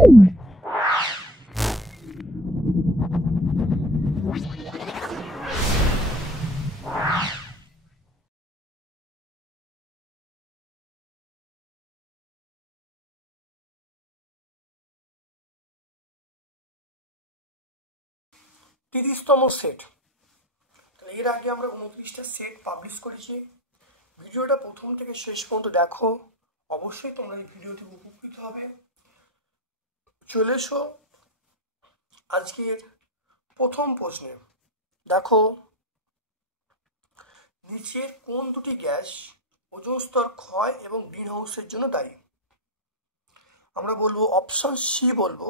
তিরিশতম set. এর আগে আমরা 29টা সেট পাবলিশ করেছি। ভিডিওটা প্রথম থেকে শেষ পর্যন্ত দেখো, অবশ্যই তোমরা এই ভিডিও থেকে উপকৃত হবে। চলে এসো আজকের প্রথম প্রশ্নে। দেখো, নিচের কোন দুটি গ্যাস ওজোন স্তর ক্ষয় এবং গ্রিন হাউসের জন্য দায়ী? আমরা বলবো অপশন সি বলবো,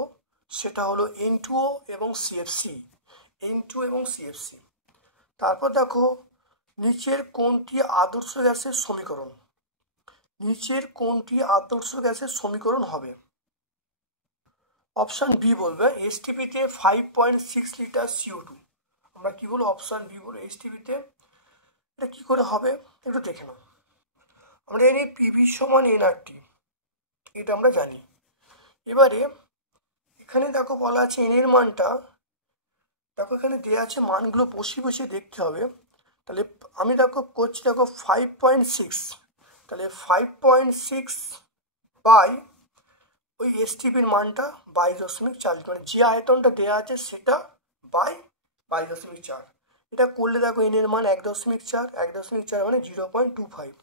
সেটা হলো N2O এবং CFC। N2 এবং CFC। তারপর দেখো, নিচের কোনটি আদর্শ গ্যাসের সমীকরণ? নিচের কোনটি আদর্শ গ্যাসের সমীকরণ হবে? অপশন বি বলবে এসটিপিতে 5.6 লিটার CO2। আমরা কি বলবো? অপশন বি বলবো এসটিপিতে। এটা কি করে হবে একটু দেখে নাও। আমরা জানি পিভি সমান এনআরটি, এটা আমরা জানি। এবারে এখানে দেখো বলা আছে এন এর মানটা, দেখো এখানে দেওয়া আছে মানগুলো বসিয়ে বসিয়ে দেখতে হবে। তাহলে আমি দেখো করছি, দেখো 5.6, তাহলে 5.6 বাই ওই এসটিপির মানটা 22.4, মানে যে আয়তনটা দেওয়া আছে সেটা বাই 22.4। এটা করলে দেখো এন এর মান 1.4, 1.4 মানে 0.25।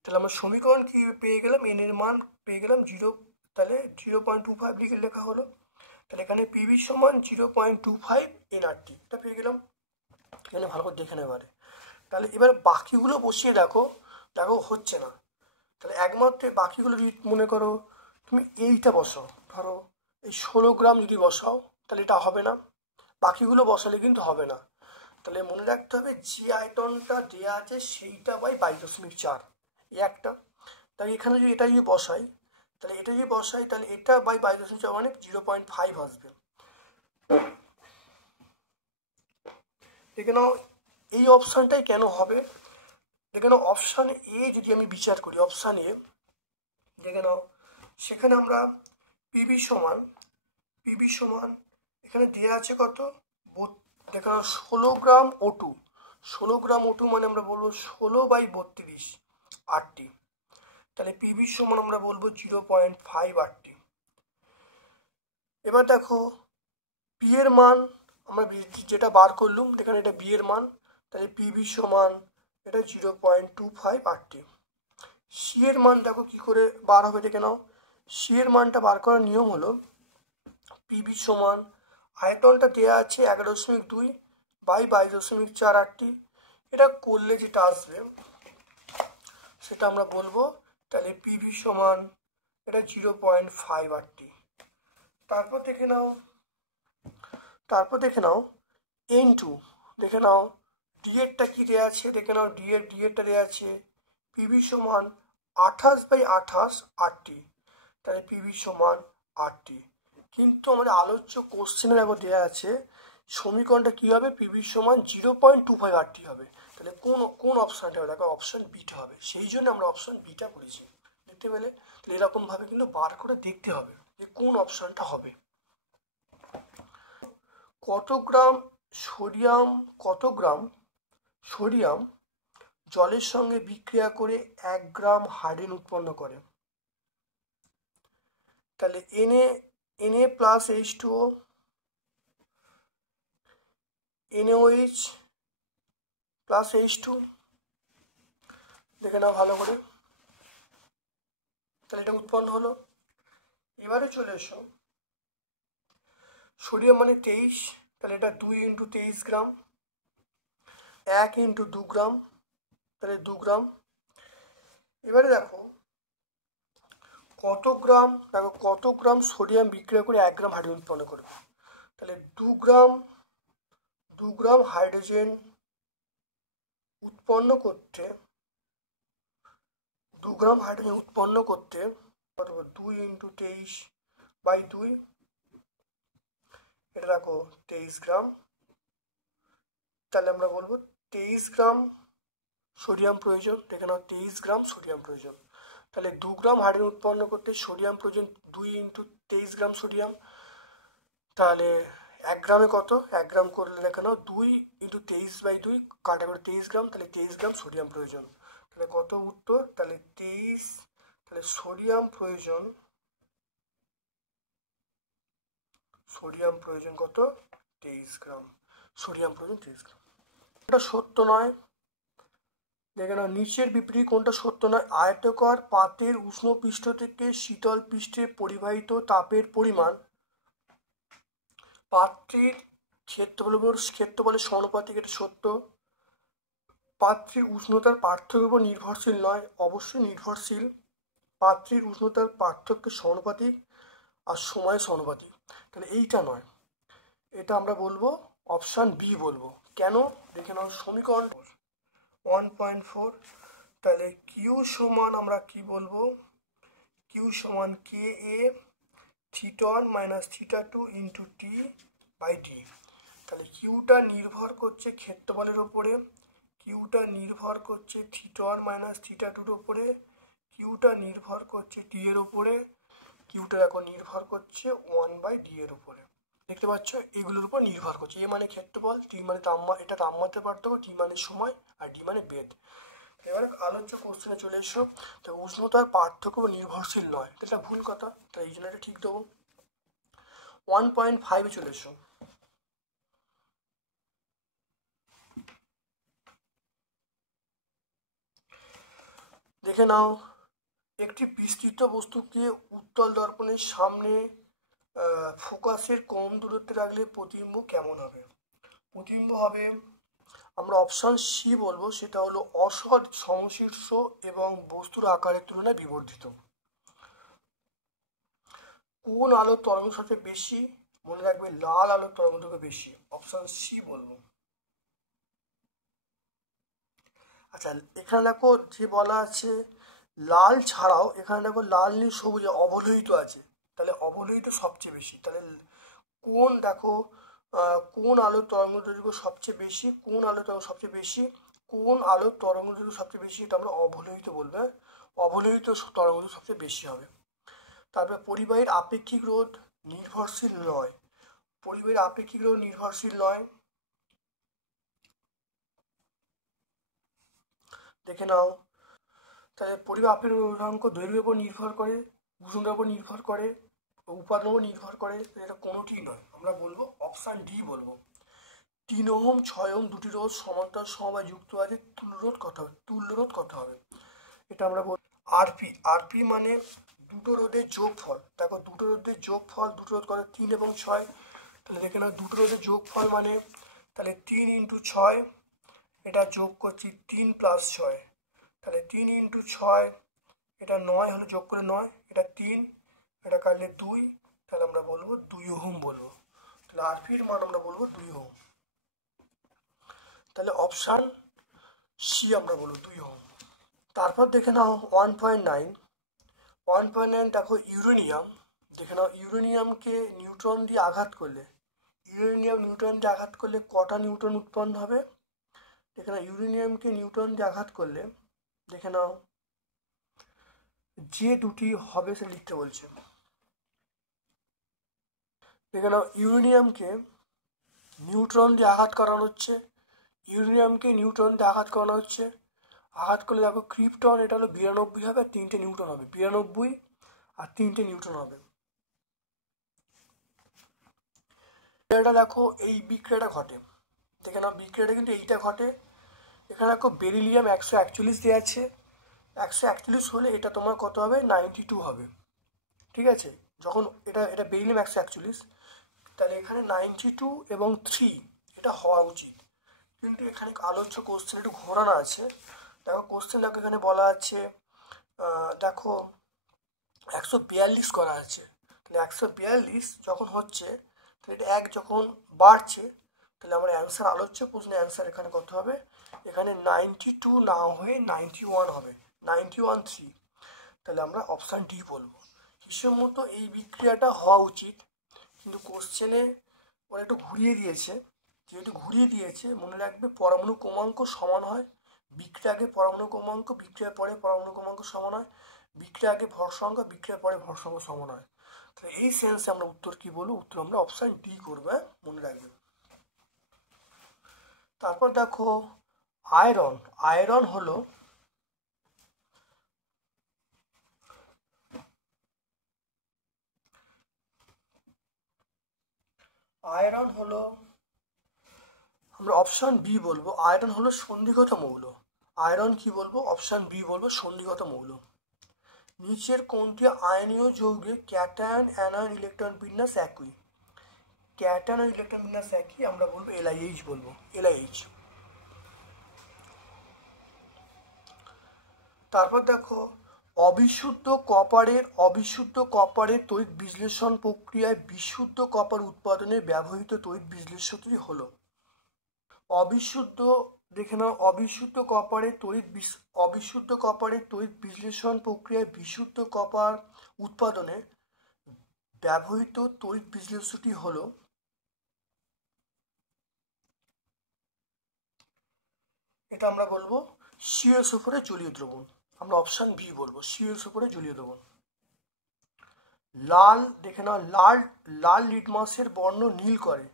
তাহলে আমরা সমীকরণ কি পেয়ে গেলাম? এন এর মান পেয়ে গেলাম 0, তাহলে 0.25 লিখে লেখা হলো। তাহলে এখানে পিভি সমান 0.25 এনআরটি, এটা পেয়ে গেলাম। এখানে ভালো করে দেখে নেবারে। তাহলে এবার বাকিগুলো বসিয়ে দেখো, দেখো হচ্ছে না। তাহলে একমাত্র বাকিগুলো যদি মনে করো তুমি এইটা বসাও, ধরো এই 16 গ্রাম যদি বসাও, তাহলে এটা হবে না। বাকিগুলো বসালে কিন্তু হবে না। তাহলে মনে রাখতে হবে যে আয়তনটা দেওয়া আছে সেইটা বাই 22.4, এই একটা। তাহলে এখানে যদি এটা যদি বসাই, তাহলে এটা যদি বসাই, তাহলে এটা বাই 22.4 মানে 0.5 আসবে। দেখে নাও এই অপশানটাই কেন হবে। দেখে নাও অপশান এ যদি আমি বিচার করি, অপশান এ দেখে নাও, সেখানে আমরা পিভি সমান এখানে দেওয়া আছে কত? দেখে নাও 16 গ্রাম O2। 16 গ্রাম O2 মানে আমরা বলবো 16/32 আরটি। তাহলে পিভি সমান আমরা বলবো 0.5 আরটি। এবার দেখো পি এর মান আমরা যেটা বার করলুম, এখানে এটা বি এর মান, তাহলে পিভি সমান এটা 0.25 আরটি। সি এর মান দেখো কি করে বার হবে, দেখে নাও। সি এর মানটা বার করার নিয়ম হলো পিভি সমান আয়তনটা দেওয়া আছে 11.2 বাই 22.4 আরটি। এটা করলে যেটা আসবে সেটা আমরা বলবো, তাহলে পিভি সমান এটা 0.5 আরটি। তারপর দেখে নাও N2, দেখে নাও ডি এরটা কি দেওয়া আছে, দেখে নাও ডি এরটা দেওয়া আছে পিভি সমান 28/28 আরটি। তাহলে পিভি সমান আরটি। কিন্তু আমাদের আলোচ্য কোশ্চেনে দেখো দেওয়া আছে সমীকরণটা কি হবে? পিভি সমান 0.25 আরটি হবে। তাহলে কোন অপশানটা হবে? দেখো অপশন বিটা হবে। সেই জন্য আমরা অপশন বিটা করেছি, দেখতে পেলে? তাহলে এরকম ভাবে কিন্তু বার করে দেখতে হবে যে কোন অপশানটা হবে। কত গ্রাম সোডিয়াম জলের সঙ্গে বিক্রিয়া করে 1 গ্রাম হাইড্রোজেন উৎপন্ন করে? তাহলে Na plus H2O, NaOH plus H2, দেখে নাও ভালো করে। তাহলে এটা উৎপন্ন হলো। এবারে চলে এসো, সোডিয়াম মানে 23, তাহলে এটা 2 × 23 গ্রাম, 1 × 2 গ্রাম, তাহলে 2 গ্রাম। এবারে দেখো কত গ্রাম সোডিয়াম বিক্রিয়া করে 1 গ্রাম হাইড্রোজেন উৎপন্ন করবে? তাহলে 2 গ্রাম হাইড্রোজেন উৎপন্ন করতে 2 গ্রাম হাইড্রোজেন উৎপন্ন করতে কত? 2 × 23/2, এটা দেখো 23 গ্রাম। তাহলে আমরা বলবো 23 গ্রাম সোডিয়াম প্রয়োজন। দেখে নাও 23 গ্রাম সোডিয়াম প্রয়োজন। তাহলে 2 গ্রাম হাইড্রোজেন উৎপন্ন করতে সোডিয়াম প্রয়োজন 2 × 23 গ্রাম সোডিয়াম। তাহলে 1 গ্রামে কত? 1 গ্রাম করলে দেখে নাও 2 × 23/2 কাটা করে 23 গ্রাম, তাহলে 23 গ্রাম সোডিয়াম প্রয়োজন। তাহলে কত উত্তর? তাহলে 23, তাহলে সোডিয়াম প্রয়োজন কত? 23 গ্রাম। সোডিয়াম প্রয়োজন 23 গ্রাম। এটা সত্য নয়। দেখে নাও নিচের বিবৃতি কোনটা সত্য নয়? আয়তকার পাতের উষ্ণ পৃষ্ঠ থেকে শীতল পৃষ্ঠে পরিবাহিত তাপের পরিমাণ পাত্রের ক্ষেত্রফলের সমানুপাতিক, এটা সত্য। পাত্রের উষ্ণতার পার্থক্যের উপর নির্ভরশীল নয়, অবশ্যই নির্ভরশীল। পাত্রের উষ্ণতার পার্থক্যের সমানুপাতিক আর সময়ের সমানুপাতিক, তাহলে এইটা নয়, এটা আমরা বলবো অপশান বি বলবো। কেন? দেখে নাও সমীকরণ 1.4, তাহলে কিউ সমান আমরা কি বলবো? কিউ সমান কে এ θ1 - θ2 × T/T। তাহলে কিউটা নির্ভর করছে ক্ষেত্রফলের ওপরে, কিউটা নির্ভর করছে θ1 - θ2 ওপরে, কিউটা নির্ভর করছে টি এর উপরে, কিউটা এখন নির্ভর করছে 1/d এর উপরে। দেখতে পাচ্ছ এগুলোর উপর নির্ভর করছে। এ মানে ক্ষেত্রফল, টি মানে এটা তাপমাত্রা পার্থক্য, টি মানে সময়, আর ডি মানে বেদ। এবার আলোচ্য কোশ্চেনে চলে এসো। তো উষ্ণতার পার্থক্য নির্ভরশীল নয়, এটা ভুল কথা, তাই এই জন্য এটা ঠিক দেবো। 1.5 চলে এসো। দেখে নাও একটি বিস্তৃত বস্তুকে উত্তল দর্পণের সামনে ফোকাসের কম দূরত্বে রাখলে প্রতিবিম্ব কেমন হবে? প্রতিবিম্ব হবে, আমরা অপশান সি বলবো, সেটা হলো অসৎ সমশীর্ষ এবং বস্তুর আকারের তুলনায় বিবর্ধিত। কোন আলোর তরঙ্গ সবচেয়ে বেশি? মনে রাখবে লাল আলোর তরঙ্গ দৈর্ঘ্য বেশি, অপশান সি বলবো। আচ্ছা এখানে দেখো যে বলা আছে লাল ছাড়াও এখানে দেখো লাল নীল সবুজ অবলোহিত আছে, তাহলে অবলোহিত সবচেয়ে বেশি। তাহলে কোন দেখো কোন আলোর তরঙ্গ দৈর্ঘ্য সবচেয়ে বেশি, কোন আলোর তরঙ্গ সবচেয়ে বেশি, কোন আলোর তরঙ্গ দৈর্ঘ্য সবচেয়ে বেশি, এটা আমরা অবলোহিত বলবো। অবলোহিত তরঙ্গ দৈর্ঘ্য সবচেয়ে বেশি হবে। তারপরে পরিবাহীর আপেক্ষিক রোধ নির্ভরশীল নয়, পরিবাহীর আপেক্ষিক রোধ নির্ভরশীল নয়। দেখে নাও তাহলে পরিবাহী আপেক্ষিক রোধাঙ্ক দৈর্ঘ্যের উপর নির্ভর করে, উষ্ণতার উপর নির্ভর করে, উপাদানের উপর নির্ভর করে, এটা কোনোটি নয়, আমরা বলবো অপশান ডি বলবো। 3 ওহম 6 ওহম দুটি রোধ সমান্তরাল সমবায় যুক্ত আছে, তুল্য রোধ কত হবে? এটা আমরা বলবো আরপি। আরপি মানে দুটো রোধের যোগফল। দেখো দুটো রোধের যোগফল, দুটো রোধ করে 3 এবং 6, তাহলে দেখে নাও দুটো রোধের যোগফল মানে তাহলে 3 × 6, এটা যোগ করছি 3 + 6, তাহলে 3 × 6 এটা 9 হলো, যোগ করে 9, এটা 3, এটা কাটলে 2, তাহলে আমরা বলবো 2 ওহম বলবো। তাহলে আরপির মান আমরা বলবো 2 ওহম। তাহলে অপশান সি আমরা বলবো 2 ওহম। তারপর দেখে নাও 1.9 দেখো ইউরেনিয়াম। দেখে নাও ইউরেনিয়ামকে নিউট্রন দিয়ে আঘাত করলে, ইউরেনিয়াম নিউট্রন দিয়ে আঘাত করলে কটা নিউট্রন উৎপন্ন হবে? দেখে নাও ইউরেনিয়ামকে নিউট্রন দিয়ে আঘাত করলে, দেখে নাও যে দুটি হবে সে লিখতে বলছে। দেখে নাও ইউরেনিয়ামকে নিউট্রন দিয়ে আঘাত করানো হচ্ছে, ইউরেনিয়ামকে নিউট্রন দিয়ে আঘাত করানো হচ্ছে। আঘাত করলে দেখো ক্রিপ্টন এটা হলো 92 হবে, আর 3টে নিউট্রন হবে, 92 আর 3টে নিউট্রন হবে। এটা দেখো এই বিক্রিয়াটা ঘটে, দেখে নাও বিক্রিয়াটা কিন্তু এইটা ঘটে। এখানে দেখো বেরিলিয়াম 141 দেওয়া আছে, 141 হলে এটা তোমার কত হবে? 92 হবে, ঠিক আছে। যখন এটা বেরিলিয়াম 141, তাহলে এখানে 92 এবং 3 এটা হওয়া উচিত, কিন্তু এখানে আলোচ্য কোশ্চেন একটু ঘোরানো আছে। দেখো কোশ্চেন দেখো এখানে বলা আছে দেখো 142 করা আছে, তাহলে 142 যখন হচ্ছে, তাহলে এটা 1 যখন বাড়ছে, তাহলে আমার অ্যান্সার আলোচ্য প্রশ্নের অ্যান্সার এখানে কত হবে? এখানে 92 না হয়ে 91 হবে, 91.3। তাহলে আমরা অপশান ডি বলবো। হিসেব মতো এই বিক্রিয়াটা হওয়া উচিত, কিন্তু কোশ্চেনে ওরা একটু ঘুরিয়ে দিয়েছে। যেহেতু ঘুরিয়ে দিয়েছে, মনে রাখবে পরমাণু ক্রমাঙ্ক সমান হয়, বিক্রিয়া আগে পরমাণু ক্রমাঙ্ক, বিক্রিয়ার পরে পরমাণু ক্রমাঙ্ক সমান হয়। বিক্রিয়া আগে ভর সংখ্যা, বিক্রিয়ার পরে ভর সংখ্যা সমান হয়। তাহলে এই সেন্সে আমরা উত্তর কি বলবো? উত্তর আমরা অপশান ডি করবো, মনে রাখবেন। তারপর দেখো আয়রন। আয়রন হলো আমরা অপশান বি বলবো, আয়রন হলো সন্ধিগত মৌল। আয়রন কি বলবো? অপশান বি বলবো, সন্ধিগত মৌল। নিচের কোনটি আয়নীয় যৌগে ক্যাটায়ন অ্যানায়ন ইলেকট্রন বিন্যাস একই? ক্যাটায়ন ইলেকট্রন বিন্যাস একই, আমরা বলবো LiH বলবো, LiH। তারপর দেখো অবিশুদ্ধ কপারের তড়িৎ বিশ্লেষণ প্রক্রিয়ায় বিশুদ্ধ কপার উৎপাদনে ব্যবহৃত তড়িৎ বিশ্লেষকটি হলো। অবিশুদ্ধ, দেখে নাও, অবিশুদ্ধ কপারের তড়িৎ বিশ্লেষণ প্রক্রিয়ায় বিশুদ্ধ কপার উৎপাদনে ব্যবহৃত তড়িৎ বিশ্লেষকটি হলো, এটা আমরা বলবো CuSO4 জলীয় দ্রবণ। আমরা অপশান বি বলবো, CuSO4 জলীয় দ্রবণ। লাল, দেখে নাও, লাল লিটমাসের বর্ণ নীল করে।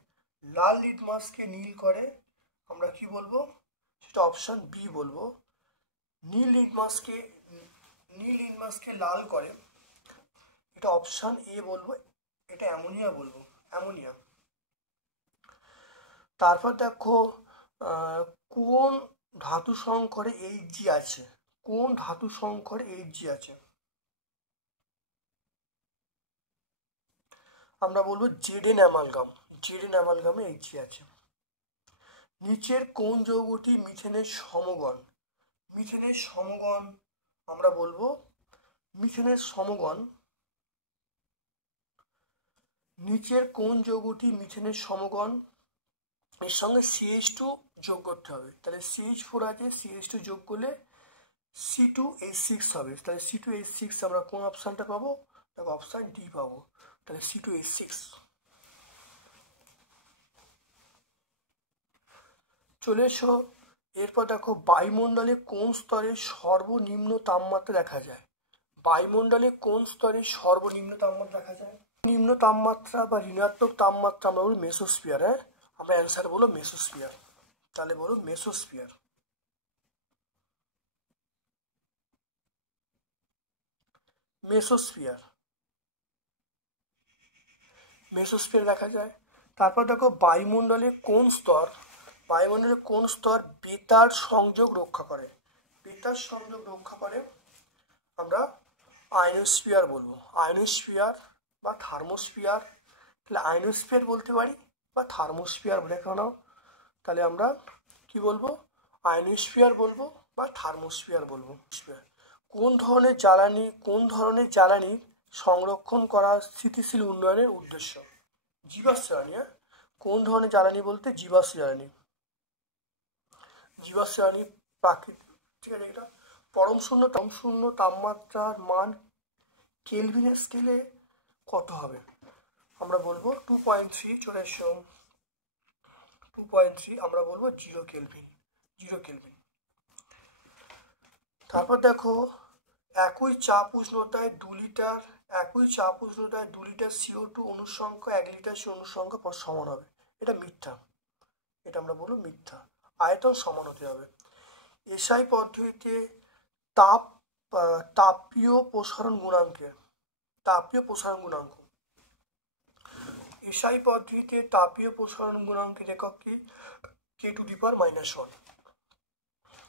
লাল লিটমাসকে নীল করে, আমরা কি বলবো? সেটা অপশান বি বলবো। নীল লিটমাসকে লাল করে, এটা অপশান এ বলবো, এটা অ্যামোনিয়া বলবো, অ্যামোনিয়া। তারপর দেখো কোন ধাতু সংকরে Hg আছে? কোন ধাতু সংকরে Hg আছে? আমরা বলবো Zn অ্যামালগাম, Zn অ্যামালগামে Hg আছে। নিচের কোন যৌগটি মিথেনের সমগণ? মিথেনের সমগণ, আমরা বলবো মিথেনের সমগণ। নিচের কোন যৌগটি মিথেনের সমগণ? এর সঙ্গে CH2 যোগ করতে হবে। তাহলে CH4 আছে, CH2 যোগ করলে C2H6 হবে। তাহলে C2H6 আমরা কোন অপশানটা পাবো? দেখো অপশান ডি পাবো। তাহলে C2H6। চলে এসো, এরপর দেখো বায়ুমণ্ডলে কোন স্তরে সর্বনিম্ন তাপমাত্রা দেখা যায়? বায়ুমণ্ডলে কোন স্তরে সর্বনিম্ন তাপমাত্রা দেখা যায়? নিম্ন তাপমাত্রা বা ঋণাত্মক তাপমাত্রা আমরা বলি মেসোস্ফিয়ার। আমরা অ্যান্সার বলো মেসোস্ফিয়ার। তাহলে বলো মেসোস্ফিয়ার। মেসোস্ফিয়ার দেখা যায়। তারপর দেখো বায়ুমণ্ডলে কোন স্তর বেতার সংযোগ রক্ষা করে? বেতার সংযোগ রক্ষা করে, আমরা আয়নোস্ফিয়ার বলবো, আয়নোস্ফিয়ার বা থার্মোস্ফিয়ার। তাহলে আয়নোস্ফিয়ার বলতে পারি বা থার্মোস্ফিয়ার দেখে নাও। তাহলে আমরা কি বলবো? আয়নোস্ফিয়ার বলবো বা থার্মোস্ফিয়ার বলবো। কোন ধরনের জ্বালানি সংরক্ষণ করা স্থিতিশীল উন্নয়নের উদ্দেশ্য? জীবাশ্ম জ্বালানি। কোন ধরনের জ্বালানি বলতে? জীবাশ্ম জ্বালানি। প্রাকৃতিক, ঠিক আছে। এটা পরম শূন্য তাপমাত্রার মান কেলভিনের স্কেলে কত হবে? আমরা বলবো 2.3। চলে এসো 2.3, আমরা বলবো 0 কেলভিন। তারপর দেখো একই চাপ উষ্ণতায় 2 লিটার CO2 অণুর সংখ্যা 1 লিটার CO অণুর সংখ্যা পর সমান হবে। এটা মিথ্যা, এটা আমরা বলবো মিথ্যা। আয়তন সমান হতে হবে। এসআই পদ্ধতিতে তাপীয় প্রসারণ গুণাঙ্ক। এসআই পদ্ধতিতে তাপীয় প্রসারণ গুণাঙ্কের একক কি? K⁻⁻1,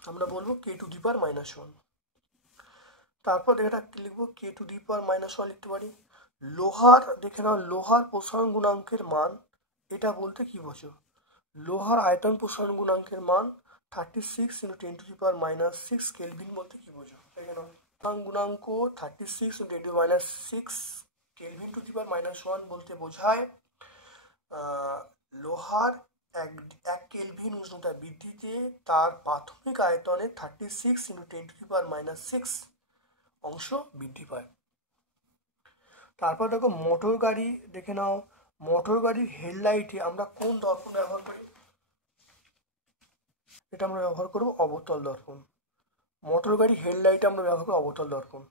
আমরা বলবো K⁻⁻1। তারপর এটা লিখবো K⁻⁻1 লিখতে পারি। লোহার, দেখে নাও, লোহার প্রসারণ গুণাঙ্কের মান, এটা বলতে কি বোঝো? লোহার আয়তন প্রসারণ গুণাঙ্কের মান 36 × 10⁻⁻6 কেলভিন বলতে কি বোঝো? দেখে নাও, গুণাঙ্ক 36 × 10⁻6 কেলভিন টু দি পাওয়ার -1 বলতে বোঝায় লোহার 1 কেলভিন উষ্ণতা বৃদ্ধিতে তার প্রাথমিক আয়তনে 36 × 10⁻6 অংশ বৃদ্ধি পায়। তারপর দেখো মোটর গাড়ি, দেখে নাও, মোটর গাড়ির হেডলাইটে আমরা কোন দর্পণ ব্যবহার করি? এটা আমরা ব্যবহার করব অবতল দর্পণ। মোটর গাড়ির হেডলাইটে আমরা ব্যবহার করব অবতল দর্পণ।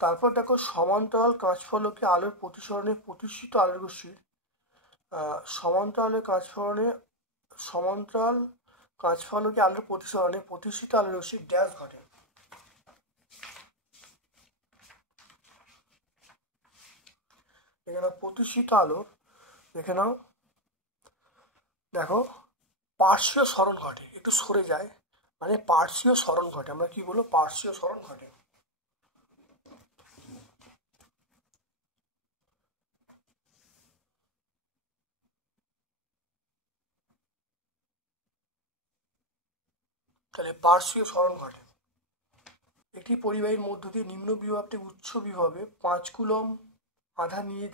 তারপর দেখো সমান্তরাল কাঁচফলকে আলোর প্রতিসরণে প্রতিষ্ঠিত আলোর রশ্মির সমান্তরাল কাঁচফলকে আলোর প্রতিসরণে প্রতিষ্ঠিত আলোর রশ্মির ড্যাশ ঘটে। এখানে প্রতিষ্ঠিত আলোর দেখে নাও, দেখো পার্শ্বীয় সরণ ঘটে, একটু সরে যায় মানে পার্শ্বীয় সরণ ঘটে। আমরা কি বলবো? পার্শ্বীয় সরণ ঘটে। তাহলে পার্শ্বীয় সরণ ঘটে। একটি পরিবাহীর মধ্য দিয়ে নিম্ন বিভবটি উচ্চ বিভবে 5 কুলম্ব আধান নিয়ে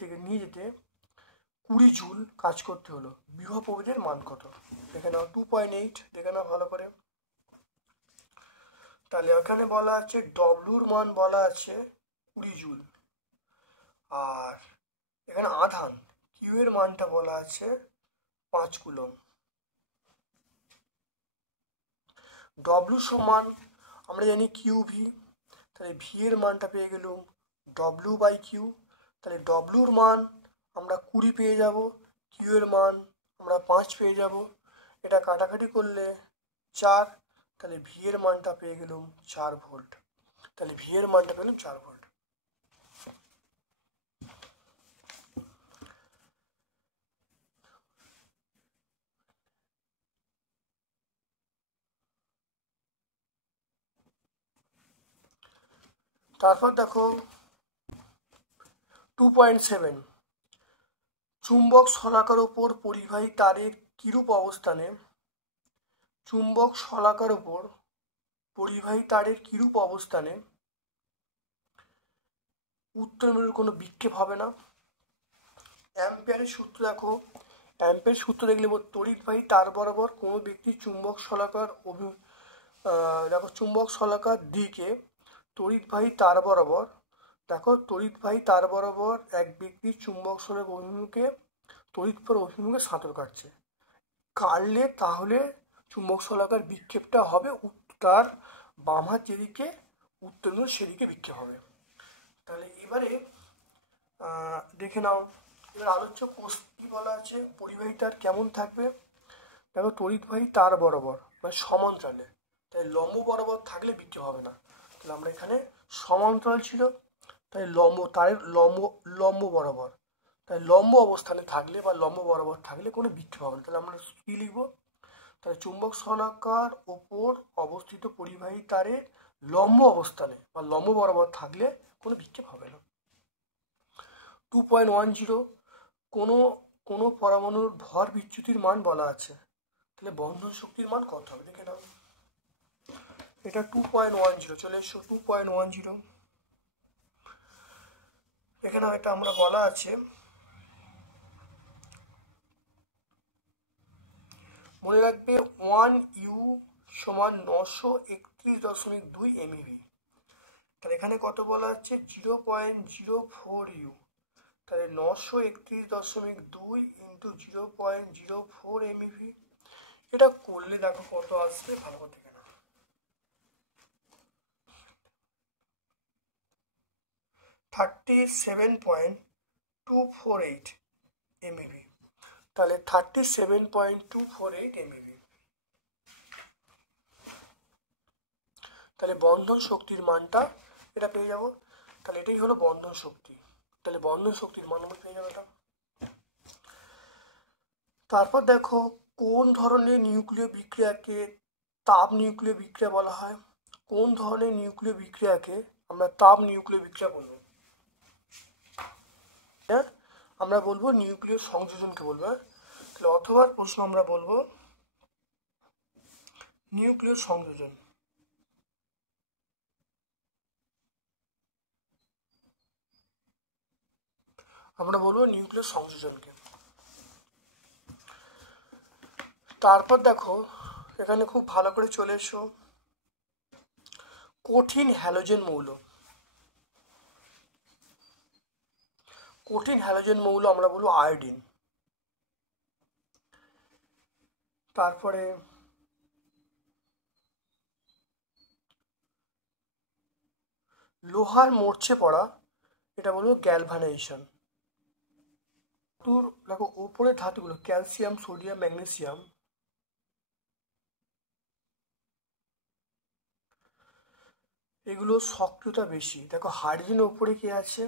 যেতে 20 জুল কাজ করতে হলো। বিভব প্রভেদের মান কত? দেখে নাও 2.8, দেখে নাও ভালো করে। তাহলে এখানে বলা আছে ডব্লুর মান বলা আছে 20 জুল, আর এখানে আধান কিউ এর মানটা বলা আছে 5 কুলম্ব। ডব্লু সমান আমরা জানি কিউ ভি, তাহলে ভি এর মানটা পেয়ে গেলাম ডব্লু বাই কিউ। তাহলে ডব্লুর মান আমরা 20 পেয়ে যাব, কিউ এর মান আমরা 5 পেয়ে যাব। এটা কাটাকাটি করলে 4, তাহলে ভি এর মানটা পেয়ে গেলাম 4 ভোল্ট। তাহলে ভি এর মানটা পেলাম 4 ভোল্ট। তারপর দেখো 2.7, চুম্বক শলাকার ওপর পরিবাহী তারের কিরূপ অবস্থানে চুম্বক শলাকার ওপর পরিবাহী তারের কিরূপ অবস্থানে উত্তর মেরুর কোনো বিক্ষেপ হবে না। অ্যাম্পিয়ারের সূত্র দেখো, অ্যাম্পিয়ারের সূত্র দেখলে তড়িৎবাহী তার বরাবর কোনো ব্যক্তির চুম্বক শলাকার দেখো চুম্বক শলাকার দিকে তড়িৎবাহী তার বরাবর, দেখো তড়িৎবাহী তার বরাবর এক ব্যক্তির চুম্বক শলাক অভিমুখে তড়িৎপর অভিমুখে সাঁতর কাটলে তাহলে চুম্বক শলাকার বিক্ষেপটা হবে তার বাম হাত যেদিকে উত্তর মেরু সেদিকে বিক্ষেপ হবে। তাহলে এবারে দেখে নাও, এবার আলোচ্য কোষ কি বলা আছে, পরিবাহী তার কেমন থাকবে। দেখো তড়িৎবাহী তার বরাবর মানে সমান্তরালে, তাই লম্ব বরাবর থাকলে বিক্ষেপ হবে না। তাহলে আমরা এখানে সমান্তরাল ছিল, তাই তারের লম্ব বরাবর, তাই লম্ব অবস্থানে থাকলে বা লম্ব বরাবর থাকলে কোনো বিক্ষেপ হবে না। তাহলে আমরা কি লিখবো? তাহলে চুম্বক শলাকার ওপর অবস্থিত পরিবাহী তারের লম্ব অবস্থানে বা লম্ব বরাবর থাকলে কোনো বিক্ষেপ হবে না। 2.10, কোনো পরমাণুর ভর বিচ্যুতির মান বলা আছে, তাহলে বন্ধন শক্তির মান কত হবে দেখে নাও। এটা 2.10, চলে এসো 2.10। এখানে এটা আমরা বলা আছে, মনে রাখবে 1 ইউ সমান 931.2 এমইভি। তাহলে এখানে কত বলা হচ্ছে 0.04 ইউ, তাহলে 931.2 ইন্টু 0.04 এমইভি। এটা করলে দেখো কত আসবে, ভালো করে দেখে নাও। 37.248 এমইভি। তাহলে 37.248 এমইভি। তাহলে বন্ধন শক্তির মানটা এটা পেয়ে যাব। তাহলে এটাই হলো বন্ধন শক্তি। তাহলে বন্ধন শক্তির মান আমরা পেয়ে যাবো এটা। তারপর দেখো কোন ধরনের নিউক্লিয় বিক্রিয়াকে তাপ নিউক্লিয় বিক্রিয়া বলা হয়। কোন ধরনের নিউক্লিয় বিক্রিয়াকে আমরা তাপ নিউক্লিয় বিক্রিয়া বলবো? হ্যাঁ, আমরা বলবো নিউক্লিয় সংযোজনকে বলবো। তাহলে অথবা প্রশ্ন আমরা বলবো নিউক্লিয় সংযোজন। আমরা বলবো নিউক্লিয় সংযোজনকে। তারপর দেখো এখানে খুব ভালো করে চলে এসো, কঠিন হ্যালোজেন মৌল। কঠিন হ্যালোজেন মৌল আমরা বলবো আয়োডিন। তারপরে লোহার মরচে পড়া, এটা বলবো গ্যালভানাইজেশন। দেখো ওপরের ধাতুগুলো ক্যালসিয়াম, সোডিয়াম, ম্যাগনেসিয়াম, এগুলো সক্রিয়তা বেশি। দেখো হাইড্রোজেনের ওপরে কি আছে,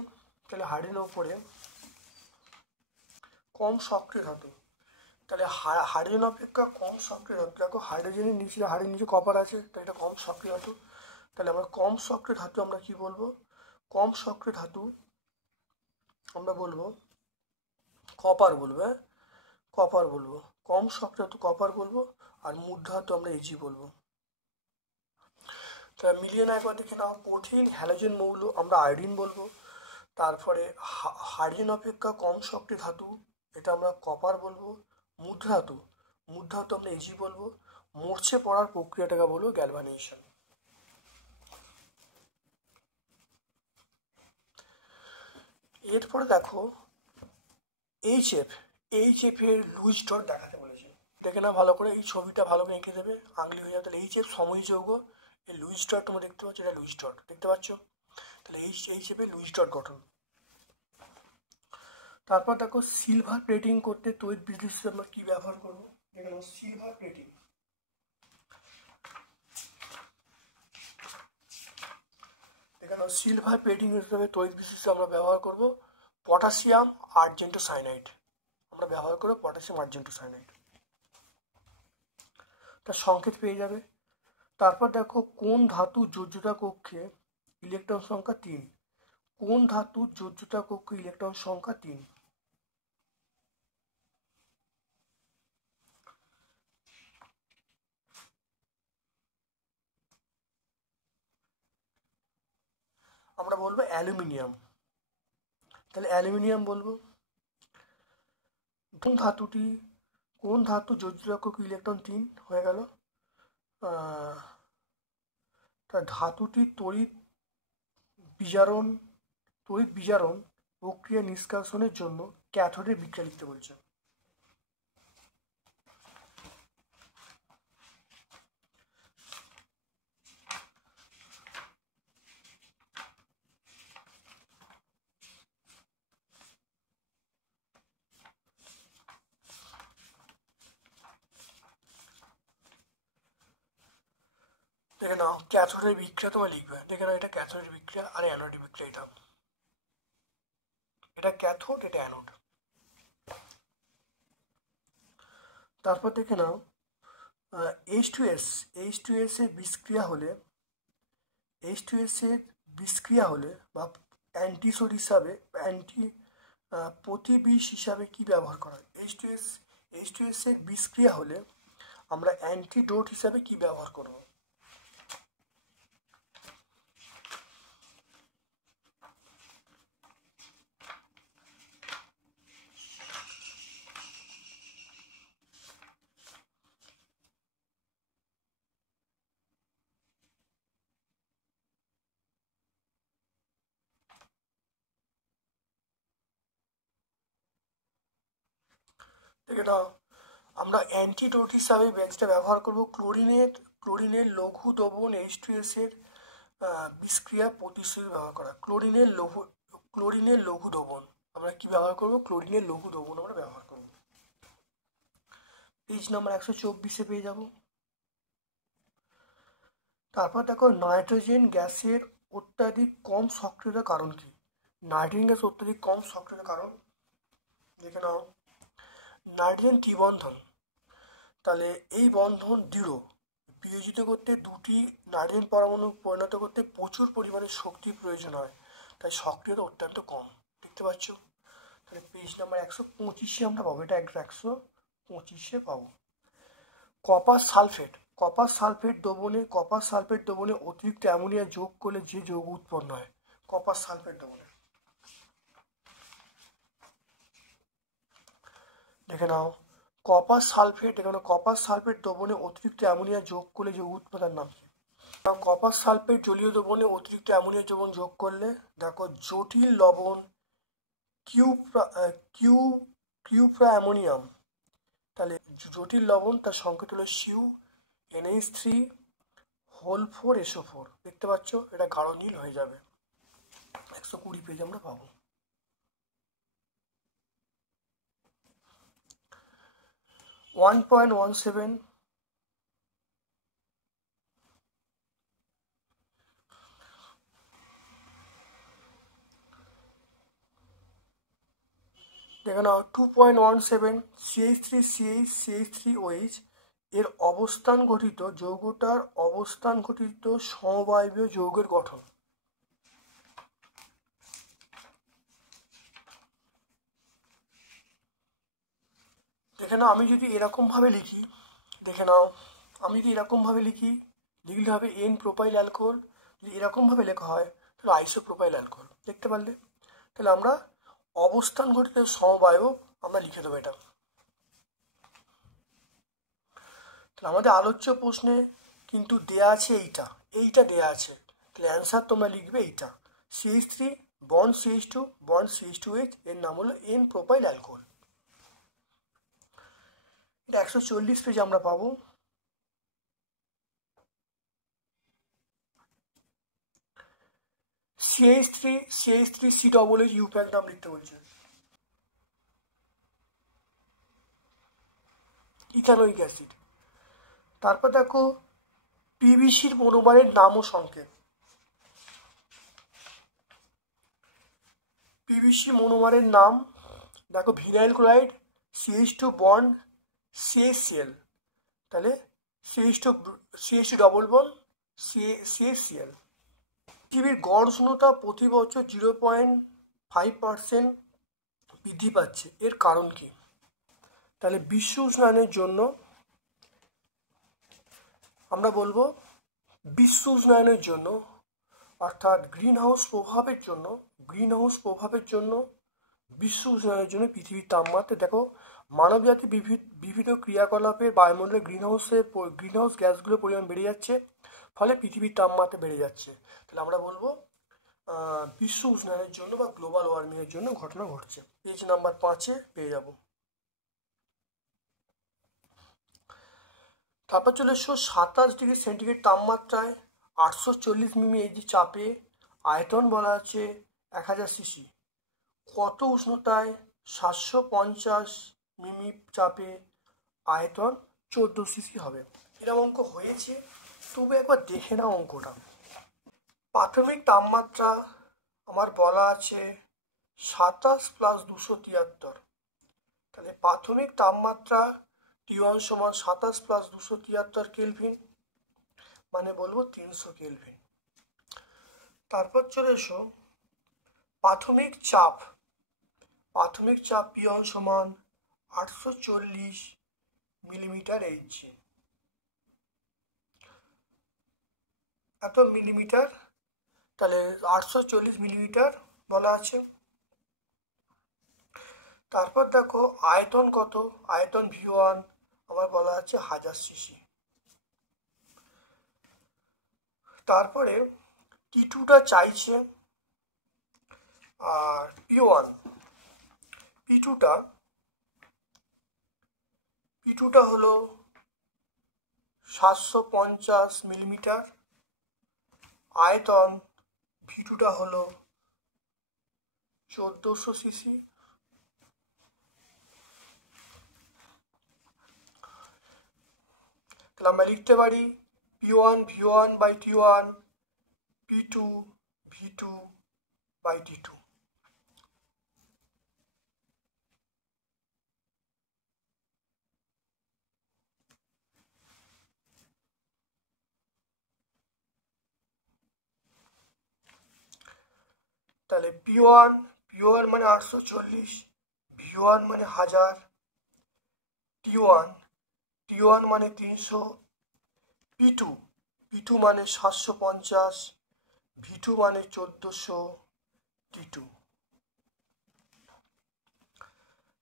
তাহলে হাইড্রোজেনের ওপরে কম সক্রিয় ধাতু, তাহলে হাইড্রোজেন অপেক্ষা কম সক্রিয় ধাতু। দেখো হাইড্রোজেনের নিচে, হাইড্রোজেনের নিচে কপার আছে, তাই এটা কম সক্রিয় ধাতু। তাহলে আমরা কম সক্রিয় ধাতু আমরা কি বলবো, কম সক্রিয় ধাতু আমরা বলবো কপার বলবো। হ্যাঁ, কপার বলবো, কম সক্রিয় ধাতু কপার বলবো, আর মূর্ধ ধাতু আমরা এজি বলবো। তাহলে মিলিয়ে না একবার দেখে নাও, কঠিন হ্যালোজেন মৌল আমরা আয়োডিন বলবো। তারপরে হাইড্রোজেন অপেক্ষা কম সক্রিয় ধাতু, এটা আমরা কপার বলবো। মূর্ধ ধাতু আমরা এজি বলবো। মরচে পড়ার প্রক্রিয়াটাকে বলবো গ্যালভানাইজেশন। এরপরে দেখো এইচএফ এর লুইস ডট দেখাতে বলেছে। দেখে না ভালো করে, এই ছবিটা ভালো করে এঁকে দেবে, আংলি হয়ে যাবে। তাহলে এইচএফ সময় যৌগ, এই লুইস ডট তোমরা দেখতে পাচ্ছ, এটা লুইস ডট দেখতে পাচ্ছ। তাহলে এইচএফ এর লুইস ডট গঠন। তারপর দেখো সিলভার প্লেটিং করতে তড়িৎ বিশ্লেষণ আমরা কি ব্যবহার করবো, দেখে নাও সিলভার প্লেটিং। এখানে সিলভার প্লেটিং হিসেবে তড়িৎ বিশ্লেষণ আমরা ব্যবহার করব পটাশিয়াম আর্জেন্টোসায়ানাইড। আমরা ব্যবহার করব পটাশিয়াম আর্জেন্টোসায়ানাইড, তার সংকেত পেয়ে যাবে। তারপর দেখো কোন ধাতু যোজ্যতা কক্ষে ইলেকট্রন সংখ্যা 3, কোন ধাতু যোজ্যতা কক্ষে ইলেকট্রন সংখ্যা 3। আমরা বলবো অ্যালুমিনিয়াম। তাহলে অ্যালুমিনিয়াম বলবো। কোন ধাতু যোজ্যতা কক্ষে ইলেকট্রন 3 হয়ে গেল, তা ধাতুটি তড়িৎ বিজারণ প্রক্রিয়া নিষ্কাশনের জন্য ক্যাথোডের বিক্রিয়া লিখতে বলছে। দেখে নাও ক্যাথোডের বিক্রিয়া তোমায় লিখবে, দেখে নাও এটা ক্যাথোডের বিক্রিয়া আর অ্যানোডের বিক্রিয়া। এটা ক্যাথোড, এটা অ্যানোড। তারপর দেখে নাও H2S এর বিষক্রিয়া হলে বা অ্যান্টিসোড হিসাবে প্রতিবিষ হিসাবে কি ব্যবহার করা হয়। H2S এর বিষক্রিয়া হলে আমরা অ্যান্টিডোট হিসাবে কি ব্যবহার করব। দেখে নাও আমরা অ্যান্টিডোট হিসাবে যেটা ব্যবহার করব ক্লোরিনের লঘু দ্রবণ H2S এর বিষক্রিয়া প্রতিশ্রুতি ব্যবহার করা। ক্লোরিনের লঘু দ্রবণ আমরা কি ব্যবহার করব, ক্লোরিনের লঘু দ্রবণ আমরা ব্যবহার করব। পেজ নাম্বার 124 পেয়ে যাব। তারপর দেখো নাইট্রোজেন গ্যাসের অত্যাধিক কম সক্রিয়তার কারণ কি। নাইট্রোজেন গ্যাস অত্যাধিক কম সক্রিয়তার কারণ দেখে নাও নাইট্রোজেন ত্রিবন্ধন, তাহলে এই বন্ধন দৃঢ় বিয়োজিত করতে দুটি নাইট্রোজেন পরমাণু পরিণত করতে প্রচুর পরিমাণে শক্তির প্রয়োজন হয়, তাই সক্রিয়তা অত্যন্ত কম। দেখতে পাচ্ছ, তাহলে পেজ নাম্বার 125 আমরা পাবো, এটা 125 পাবো। কপার সালফেট দ্রবণে অতিরিক্ত অ্যামোনিয়া যোগ করলে যে যৌগ উৎপন্ন হয় কপার সালফেট দ্রবণে। দেখে নাও কপার সালফেট দ্রবণে অতিরিক্ত অ্যামোনিয়া যোগ করলে যে উৎপাদন নাম কি। কপার সালফেট জলীয় দ্রবণে অতিরিক্ত অ্যামোনিয়া দ্রবণ যোগ করলে দেখো জটিল লবণ কিউপ্রা অ্যামোনিয়াম, তাহলে জটিল লবণ তার সংকেত হলো সিউ NH3 হোল 4 SO4। দেখতে পাচ্ছ, এটা গাঢ় নীল হয়ে যাবে। 120 পেজ আমরা পাবো। (1.17) দেখে নাও 2.17 CH3CH3OH এর অবস্থান গঠিত যৌগটার অবস্থান গঠিত সমবায়বীয় যৌগের গঠন। দেখে নাও আমি যদি এরকম ভাবে লিখি, দেখে নাও আমি যদি এরকম ভাবে লিখি, লিখলে হবে এন প্রোপাইল অ্যালকোহল। যদি এরকম ভাবে লেখা হয় তাহলে আইসোপ্রোপাইল অ্যালকোহল। দেখতে পারলে? তাহলে আমরা অবস্থান গঠিত সমবায়ব আমরা লিখে দেবো এটা। তাহলে আমাদের আলোচ্য প্রশ্নে কিন্তু দেয়া আছে এইটা দেয়া আছে, তাহলে অ্যান্সার তোমরা লিখবে এইটা, CH3 bond CH2 bond CH2H এর নাম হলো এন প্রোপাইল অ্যালকোহল। এটা 140 পেজ আমরা পাবো। CH3CH3COOH ইউপ্যাক নাম লিখতে বলছে। Ethanoic acid. তারপর দেখো পিভিসির মনোমারের নাম ও সংকেত। পিভিসি মনোমারের নাম দেখো vinyl chloride CH2 bond CHCl, তাহলে CH2 ডবল বন্ড CHCl। পৃথিবীর গড় উষ্ণতা প্রতি বছর 0.5% বৃদ্ধি পাচ্ছে, এর কারণ কি? তাহলে বিশ্ব উষ্ণায়নের জন্য আমরা বলবো, বিশ্ব উষ্ণায়নের জন্য অর্থাৎ গ্রিন হাউস প্রভাবের জন্য বিশ্ব উষ্ণায়নের জন্য পৃথিবীর তাপমাত্রা দেখো মানবজাতি বিভিন্ন ক্রিয়াকলাপের বায়ুমণ্ডলে গ্রিনহাউস গ্যাসগুলোর পরিমাণ বেড়ে যাচ্ছে, ফলে পৃথিবীর তাপমাত্রা বেড়ে যাচ্ছে। তাহলে আমরা বলবো বিশ্ব উষ্ণায়নের জন্য বা গ্লোবাল ওয়ার্মিংয়ের জন্য ঘটনা ঘটছে। পেজ নাম্বার 5-এ পেয়ে যাব। তারপর চলে এসো 27 ডিগ্রি সেন্টিগ্রেড তাপমাত্রায় 840 মিমি এইচজি চাপে আয়তন বলা আছে 1000 সিসি। কত উষ্ণতায় 750 মিমি চাপে আয়তন 14 সিসি হবে? এরকম অঙ্ক হয়েছে, তবু একবার দেখে নাও অঙ্কটা। প্রাথমিক তাপমাত্রা আমার বলা আছে 27 + 273, তাহলে প্রাথমিক তাপমাত্রা T1 সমান 27 + 273 কেলভিন, মানে বলবো 300 কেলভিন। তারপর চলে এসো প্রাথমিক চাপ P1 সমান 840 মিলিমিটার এইচজি, এত মিলিমিটার, তাহলে 840 মিলিমিটার বলা আছে। তারপর দেখো আয়তন কত, আয়তন V1 আমার বলা আছে 1000 সিসি। তারপরে T2টা চাইছে, আর P2টা হলো 750 মিলিমিটার, আয়তন V2টা হলো 1400 সিসি। তাহলে আমরা লিখতে পারি P1 V1/T1, P2 V2/T2। তাহলে P1 মানে 840, V1 মানে 1000, T1 মানে 300, P2 মানে 750, V2 মানে 1400, T2।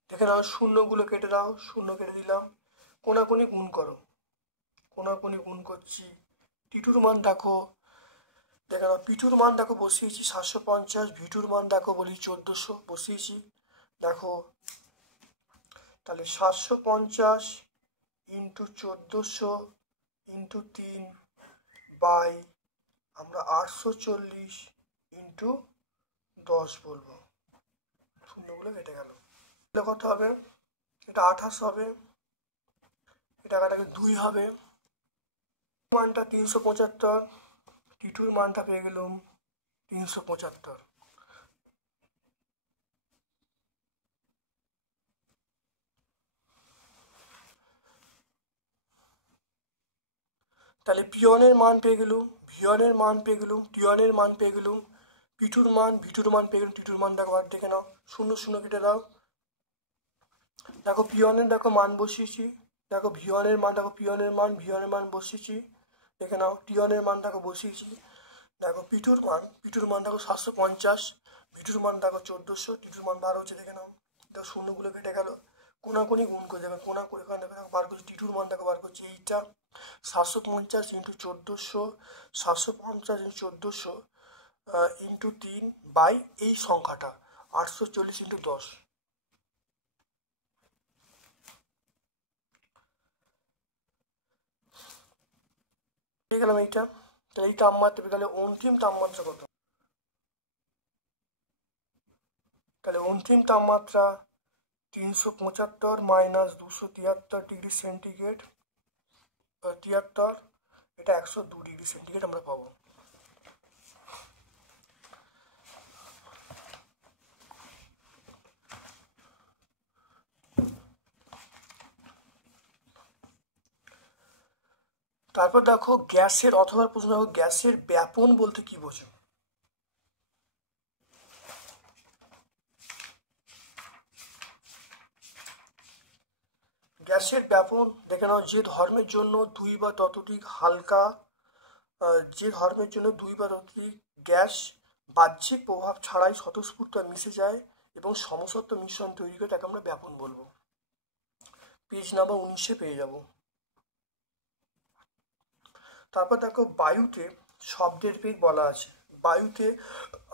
দেখে নাও শূন্যগুলো কেটে দাও, শূন্য কেটে দিলাম, কোনাকুনি গুণ করো, কোনাকুনি গুণ করছি। T2-র মান দেখো, দেখে নাও P2-র মান দেখো বসিয়েছি 750, V2-র মান দেখো বলি 1400 বসিয়েছি, দেখো তাহলে 750 × 1400 × 3 বাই আমরা 840 × 10 বলবো, শূন্যগুলো কেটে গেল। তাহলে কত হবে? এটা 28 হবে, এটা কাটাকে 2 হবে, মানটা 375, টি2 মানটা পেয়ে গেলাম 375। তাহলে পি1 মান পেয়ে গেলুম, ভি1 মান পেয়ে গেলুম, টি1 মান পেয়ে গেলুম, পি2 মান পেয়ে গেলুম, টি2 মান দেখো আর দেখে নাও, 0 0 কেটে দাও। দেখো পি1 দেখো মান বসিয়েছি, দেখো ভি1 মান, দেখো পি1 ভি1 মান বসিয়েছি, দেখে নাও টি1 মান দেখো বসিয়েছি। দেখো পি2 মান দেখো 750, ভি2 মান দেখো 1400, টি2 মান 12 হচ্ছে, দেখে নাও। দেখো শূন্যগুলো কেটে গেল, কোনাকুনি গুণ করে দেবে, কোনাকুনি এখানে দেখো বার করছি, টি2 মান দেখো বার করছি, এইটা 750 ইন্টু 1400, 750 ইন্টু 1400 ইন্টু 3 বাই এই সংখ্যাটা 840 ইন্টু 10। পেয়ে গেলাম এইটা। তাহলে এই তাপমাত্রা পেয়ে গেলে অন্তিম তাপমাত্রা কত? তাহলে অন্তিম তাপমাত্রা 375 মাইনাস 273 ডিগ্রি সেন্টিগ্রেড, 73, এটা 102 ডিগ্রি সেন্টিগ্রেড আমরা পাবো। তারপর দেখো গ্যাসের অথবা প্রশ্ন, দেখো গ্যাসের ব্যাপন বলতে কি বোঝো? গ্যাসের ব্যাপন দেখে নাও, যে ধর্মের জন্য 2 বা ততোধিক হালকা, যে ধর্মের জন্য 2 বা ততোধিক গ্যাস বাহ্যিক প্রভাব ছাড়াই স্বতঃস্ফূর্ত মিশে যায় এবং সমসত্ব মিশ্রণ তৈরি করে, তাকে আমরা ব্যাপন বলবো। পেজ নাম্বার 19-এ পেয়ে যাব। তারপর দেখো বায়ুতে শব্দের বেগ বলা আছে, বায়ুতে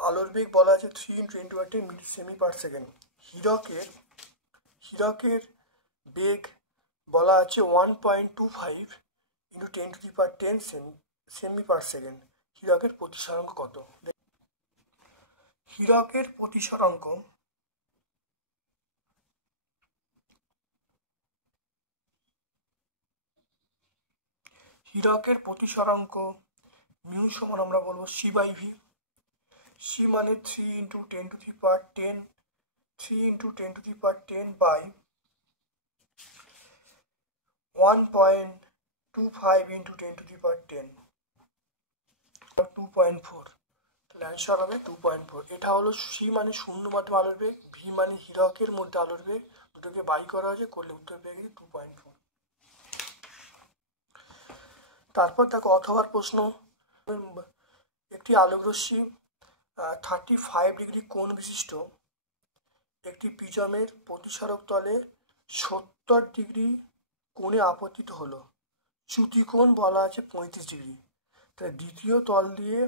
আলোর বেগ বলা আছে 3 × 10 সেমি পার সেকেন্ড। হীরকের বেগ বলা আছে 1.25 × 10⁻10 সেমি পার সেকেন্ড। হীরকের প্রতিসরাঙ্ক কত? হীরকের প্রতিসরাঙ্ক মিউ সমান আমরা বলবো C/V। সি মানে 3 × 10⁻10, 3 × 10⁻10 বাই 1.25 × 10⁻10, 2.4। তাহলে অ্যান্সার হবে 2.4। এটা হলো সি মানে শূন্য মাধ্যমে আলোর বেগ, ভি মানে হীরকের মধ্যে আলোর বেগ, দুটোকে বাই করা হয়েছে, করলে উত্তর পেয়ে গেছি 2.4। তারপর দেখো অথবার প্রশ্ন, একটি আলোকরশ্মি 35 ডিগ্রি কোণ বিশিষ্ট একটি প্রিজমের প্রতিসারক তলে 70 ডিগ্রি কোণে আপতিত হলো, চ্যুতি কোণ বলা আছে 35 ডিগ্রি। তাই দ্বিতীয় তল দিয়ে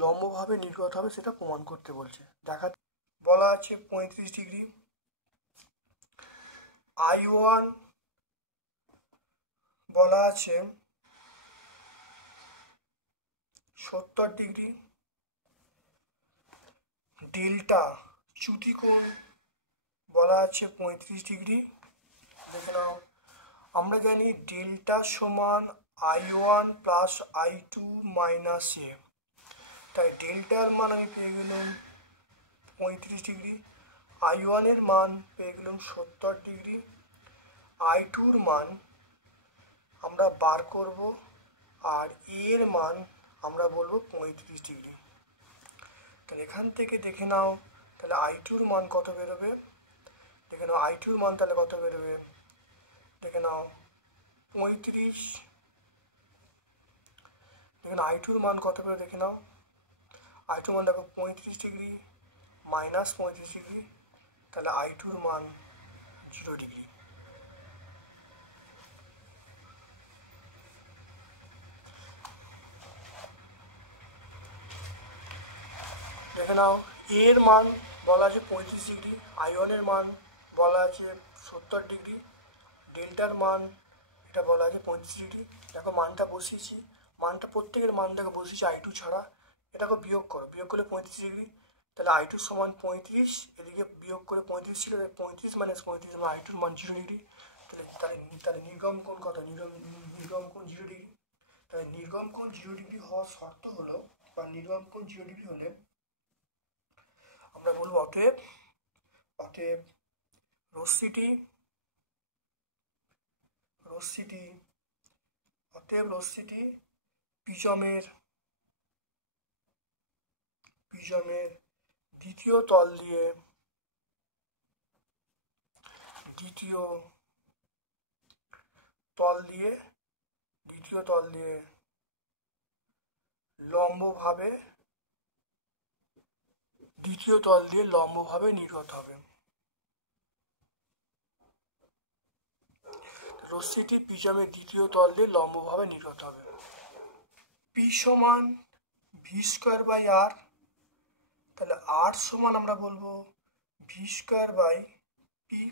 লম্বভাবে নির্গত হবে, সেটা প্রমাণ করতে বলছে। দেখা বলা আছে 35 ডিগ্রি, I1 বলা আছে 70 ডিগ্রি, ডেল্টা চ্যুতি কোণ বলা আছে 35 ডিগ্রি। দেখে নাও, আমরা জানি ডেল্টা সমান I1 প্লাস I2 মাইনাস এ, তাই ডেল্টার মান আমি পেয়ে গেলাম 35 ডিগ্রি, I1 এর মান পেয়ে গেলাম 70 ডিগ্রি, I2 মান আমরা বার করব, আর এর মান আমরা বলবো 35 ডিগ্রি। তাহলে এখান থেকে দেখে নাও, তাহলে I2 মান কত বেরোবে? দেখে নাও I2 মান তাহলে কত বেরোবে, দেখে নাও 35, দেখে নাও I2 মান কত বেরোবে, দেখে নাও I2 মান দেখো 35 ডিগ্রি মাইনাস 35 ডিগ্রি, তাহলে I2 মান 0 ডিগ্রি। দেখে নাও এর মান বলা আছে 35 ডিগ্রি, I1 এর মান বলা আছে 70 ডিগ্রি, ডেল্টার মান এটা বলা আছে 35 ডিগ্রি। দেখো মানটা বসিয়েছি, মানটা প্রত্যেকের মান দেখো বসিয়েছি I2 ছাড়া, এটাকে বিয়োগ করো, বিয়োগ করলে 35 ডিগ্রি, তাহলে I2 সমান 35, এদিকে বিয়োগ করে 35 ছিল, 35 মাইনাস 35 আমার I2 মান 0 ডিগ্রি। তাহলে নির্গম কোণ কত? নির্গম কোণ 0 ডিগ্রি। তাহলে নির্গম কোণ 0 ডিগ্রি হওয়ার শর্ত হলো, বা নির্গম কোণ 0 ডিগ্রি হলে আমরা বলবো অতএব রশ্মিটি প্রিজমের দ্বিতীয় তল দিয়ে লম্বভাবে নির্গত হবে। রশ্মিটি প্রিজমের দ্বিতীয় তল দিয়ে লম্বভাবে নির্গত হবে। পি সমান ভি স্কোয়ার বাই আর। তাহলে আর সমান আমরা বলবো ভি স্কোয়ার বাই পি।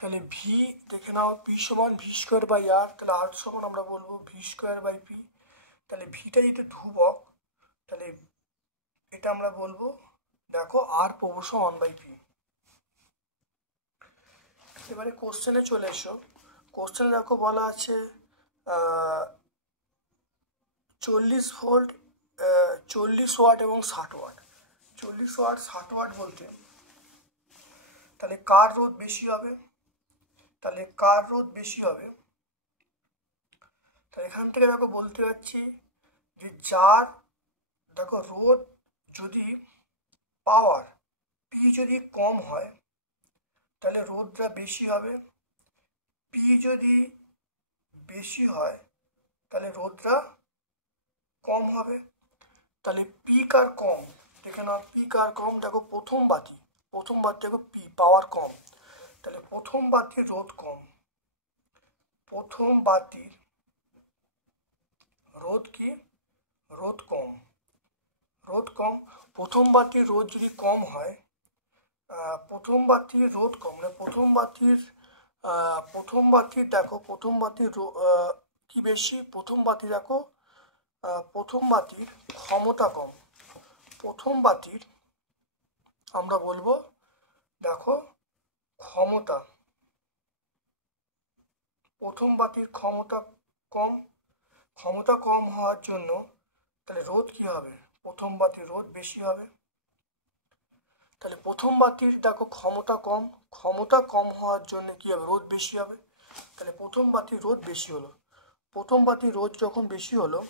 তাহলে ভি দেখে নাও, পি সমান ভি স্কোয়ার বাই আর, তাহলে আর সমান আমরা বলবো ভি স্কোয়ার বাই পি। তাহলে ভিটা যেহেতু ধ্রুবক, তাহলে এটা আমরা বলবো, দেখো আর প্রবর্ষ 1/p। এবারে কোশ্চেনে চলে এসো। কোশ্চেনে দেখো বলা আছে 40 ভোল্ট, 40 ওয়াট এবং 60 ওয়াট। 40 ওয়াট 60 ওয়াট বলতে তাহলে কার রোধ বেশি হবে? তাহলে এখান থেকে দেখো বলতে পারছি যে যার দেখো রোধ যদি পাওয়ার পি যদি কম হয় তাহলে রোধটা বেশি হবে, পি যদি বেশি হয় তাহলে রোধটা কম হবে। তাহলে পি কার কম দেখে নাও, পি কার কম, দেখো প্রথম বাতি দেখো পি পাওয়ার কম, তাহলে প্রথম বাতির রোধ কম, প্রথম বাতির রোধ কি? রোধ কম। প্রথম বাতির রোধ যদি কম হয়, প্রথম বাতির রোধ কম, মানে প্রথম বাতির দেখো প্রথম বাতির কি বেশি? প্রথম বাতি দেখো প্রথম বাতির ক্ষমতা কম। প্রথম বাতির আমরা বলবো দেখো ক্ষমতা, প্রথম বাতির ক্ষমতা কম হওয়ার জন্য তাহলে রোধ কি হবে? প্রথম বাতির রোধ বেশি হবে। তাহলে প্রথম বাতির দেখো ক্ষমতা কম হওয়ার জন্য কি হবে? রোধ বেশি হবে। তাহলে প্রথম বাতির রোধ বেশি হলো, প্রথম বাতির রোধ যখন বেশি হলো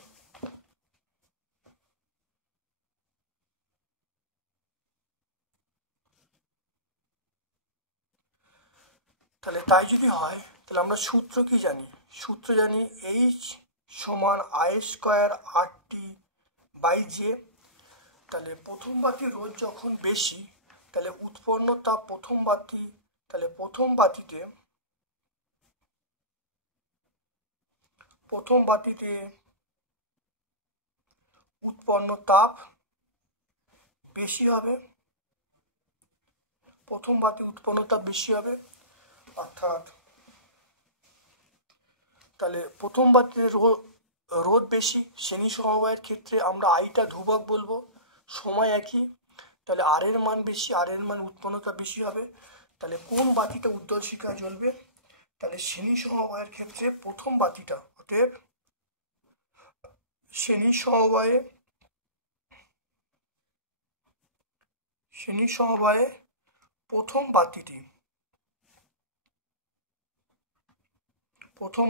তাহলে তাই যদি হয় তাহলে আমরা সূত্র কি জানি? সূত্র জানি H সমান I square RT by J. তাহলে প্রথম বাতির রোধ যখন বেশি তাহলে উৎপন্ন তাপ প্রথম বাতিতে উৎপন্ন তাপ বেশি হবে, অর্থাৎ তাহলে প্রথম বাতিতে রোধ বেশি, শ্রেণী সমবায়ের ক্ষেত্রে আমরা আইটা ধ্রুবক বলবো, সময় একই, তাহলে আর এর মান বেশি, আর এর মান উৎপন্ন তাপ বেশি হবে। তাহলে কোন বাতিটা উজ্জ্বল শিখায় জ্বলবে? তাহলে শ্রেণী সমবায়ের ক্ষেত্রে প্রথম বাতিটা, অতএব শ্রেণী সমবায়ে প্রথম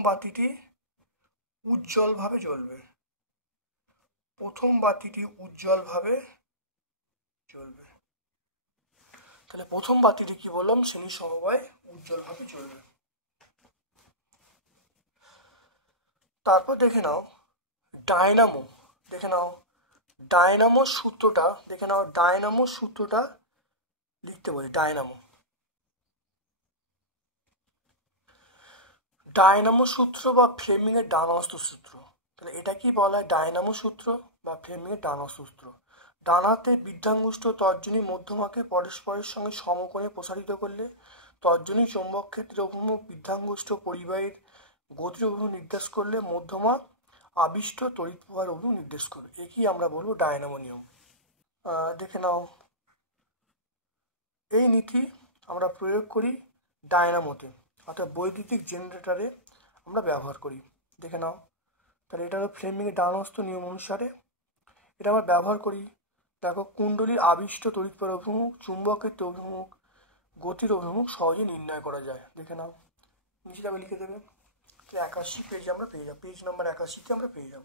বাতিটি উজ্জ্বলভাবে জ্বলবে, তাহলে প্রথম বাতিটি কি বললাম? শ্রেণী সমবায় উজ্জ্বলভাবে জ্বলবে। তারপর দেখে নাও ডায়নামো সূত্রটা লিখতে বলি। ডায়নামো সূত্র বা ফ্লেমিং এর ডানহস্ত সূত্র। তাহলে এটা কি বলা হয়? ডায়নামো সূত্র বা ফ্লেমিং এর ডানহস্ত সূত্র। ডানাতে বৃদ্ধাঙ্গুষ্ঠ তর্জনী মধ্যমাকে পরস্পরের সঙ্গে সমকোণে প্রসারিত করলে তর্জনী চৌম্বক ক্ষেত্রের অভিমুখ বৃদ্ধাঙ্গুষ্ঠ পরিবাহীর গতির অভিমুখ নির্দেশ করলে মধ্যমা আবিষ্ট তড়িৎ প্রবাহের অভিমুখ নির্দেশ করবে। একেই আমরা বলবো ডায়নামো নিয়ম। দেখে নাও এই নীতি আমরা প্রয়োগ করি ডায়নামোতে, অর্থাৎ বৈদ্যুতিক জেনারেটরে আমরা ব্যবহার করি। দেখে নাও, তাহলে এটা হলো ফ্লেমিংয়ের ডানহস্ত নিয়ম অনুসারে এটা আমরা ব্যবহার করি। দেখো, কুণ্ডলীর আবিষ্ট তড়িৎ প্রবাহের অভিমুখ, চুম্বকের অভিমুখ, গতির অভিমুখ সহজে নির্ণয় করা যায়। দেখে নাও, নিচে আমি লিখে দেবে, 81 পেজ আমরা পেয়ে যাবো, পেজ নাম্বার 81-তে আমরা পেয়ে যাব।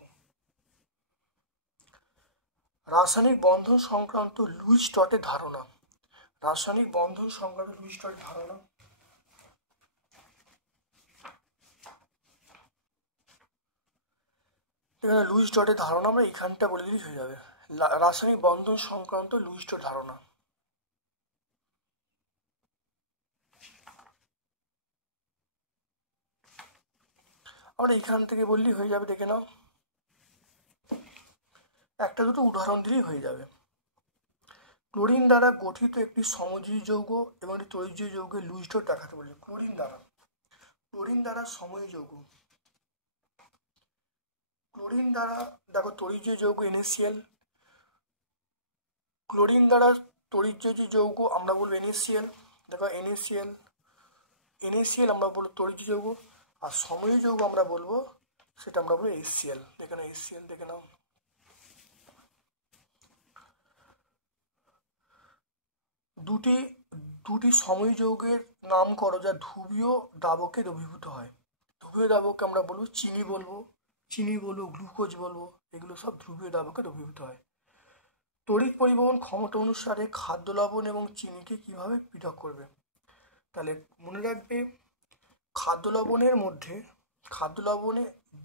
রাসায়নিক বন্ধন সংক্রান্ত লুইস স্টটের ধারণা। রাসায়নিক বন্ধন সংক্রান্ত লুইস স্টটের ধারণা। এখানে লুইস স্টটের ধারণা আমরা এখানটা বলে দিলেই হয়ে যাবে। রাসায়নিক বন্ধন সংক্রান্ত লুইস স্টট ধারণা। আমরা এখান থেকে বললেই হয়ে যাবে। দেখে নাও, একটা দুটো উদাহরণ দিলেই হয়ে যাবে। ক্লোরিন দ্বারা গঠিত একটি সমযোজী যৌগ এবং একটি তড়িৎযোজী যৌগের লুইস স্টট দেখাতে বলে। ক্লোরিন দ্বারা সমযোজী যৌগ, ক্লোরিন দ্বারা দেখো তড়িৎযোজী যৌগ NaCl, ক্লোরিন দ্বারা তড়িৎযোজী যৌগ আমরা বলবো NaCl। দেখো NaCl আমরা বলবো তড়িৎযোজী যৌগ, আর সমযোজী যৌগ আমরা বলবো সেটা আমরা বলবো HCl। দেখে নাও HCl, দেখে নাও। দুটি সমযোজী যৌগের নাম করো যা ধ্রুবীয় দ্রাবকে দ্রবীভূত হয়। ধ্রুবীয় দ্রাবককে আমরা বলবো চিনি বলবো, গ্লুকোজ বলবো, এগুলো সব ধ্রুবীয় দ্রাবকে দ্রবীভূত হয়। তড়িৎ পরিবহন ক্ষমতা অনুসারে খাদ্য লবণ এবং চিনিকে কিভাবে পৃথক করবে? তাহলে মনে রাখবে, খাদ্য লবণে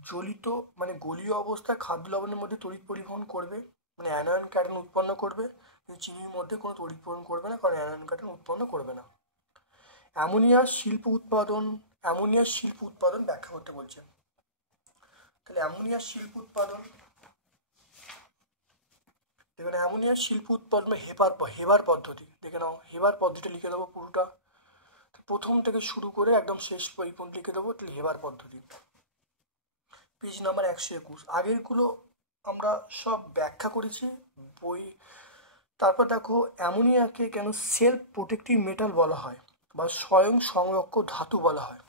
জ্বলিত মানে গলীয় অবস্থায় খাদ্য লবণের মধ্যে তড়িৎ পরিবহন করবে, মানে অ্যানায়ন ক্যাটায়ন উৎপন্ন করবে, কিন্তু চিনির মধ্যে কোনো তড়িৎ পরিবহন করবে না, কারণ অ্যানায়ন ক্যাটায়ন উৎপন্ন করবে না। অ্যামোনিয়ার শিল্প উৎপাদন ব্যাখ্যা করতে বলছে। তাহলে অ্যামোনিয়ার শিল্প উৎপাদন, দেখুন অ্যামোনিয়ার শিল্প উৎপাদন হেবার পদ্ধতি। দেখে নাও, হেবার পদ্ধতিটা লিখে দেবো পুরোটা, প্রথম থেকে শুরু করে একদম শেষ পর্যন্ত লিখে দেবো। তাহলে হেবার পদ্ধতি, পেজ নাম্বার 121। আগেরগুলো আমরা সব ব্যাখ্যা করেছি বই। তারপর দেখো, অ্যামোনিয়াকে কেন সেলফ প্রোটেক্টিভ মেটাল বলা হয় বা স্বয়ং সংরক্ষক ধাতু বলা হয়?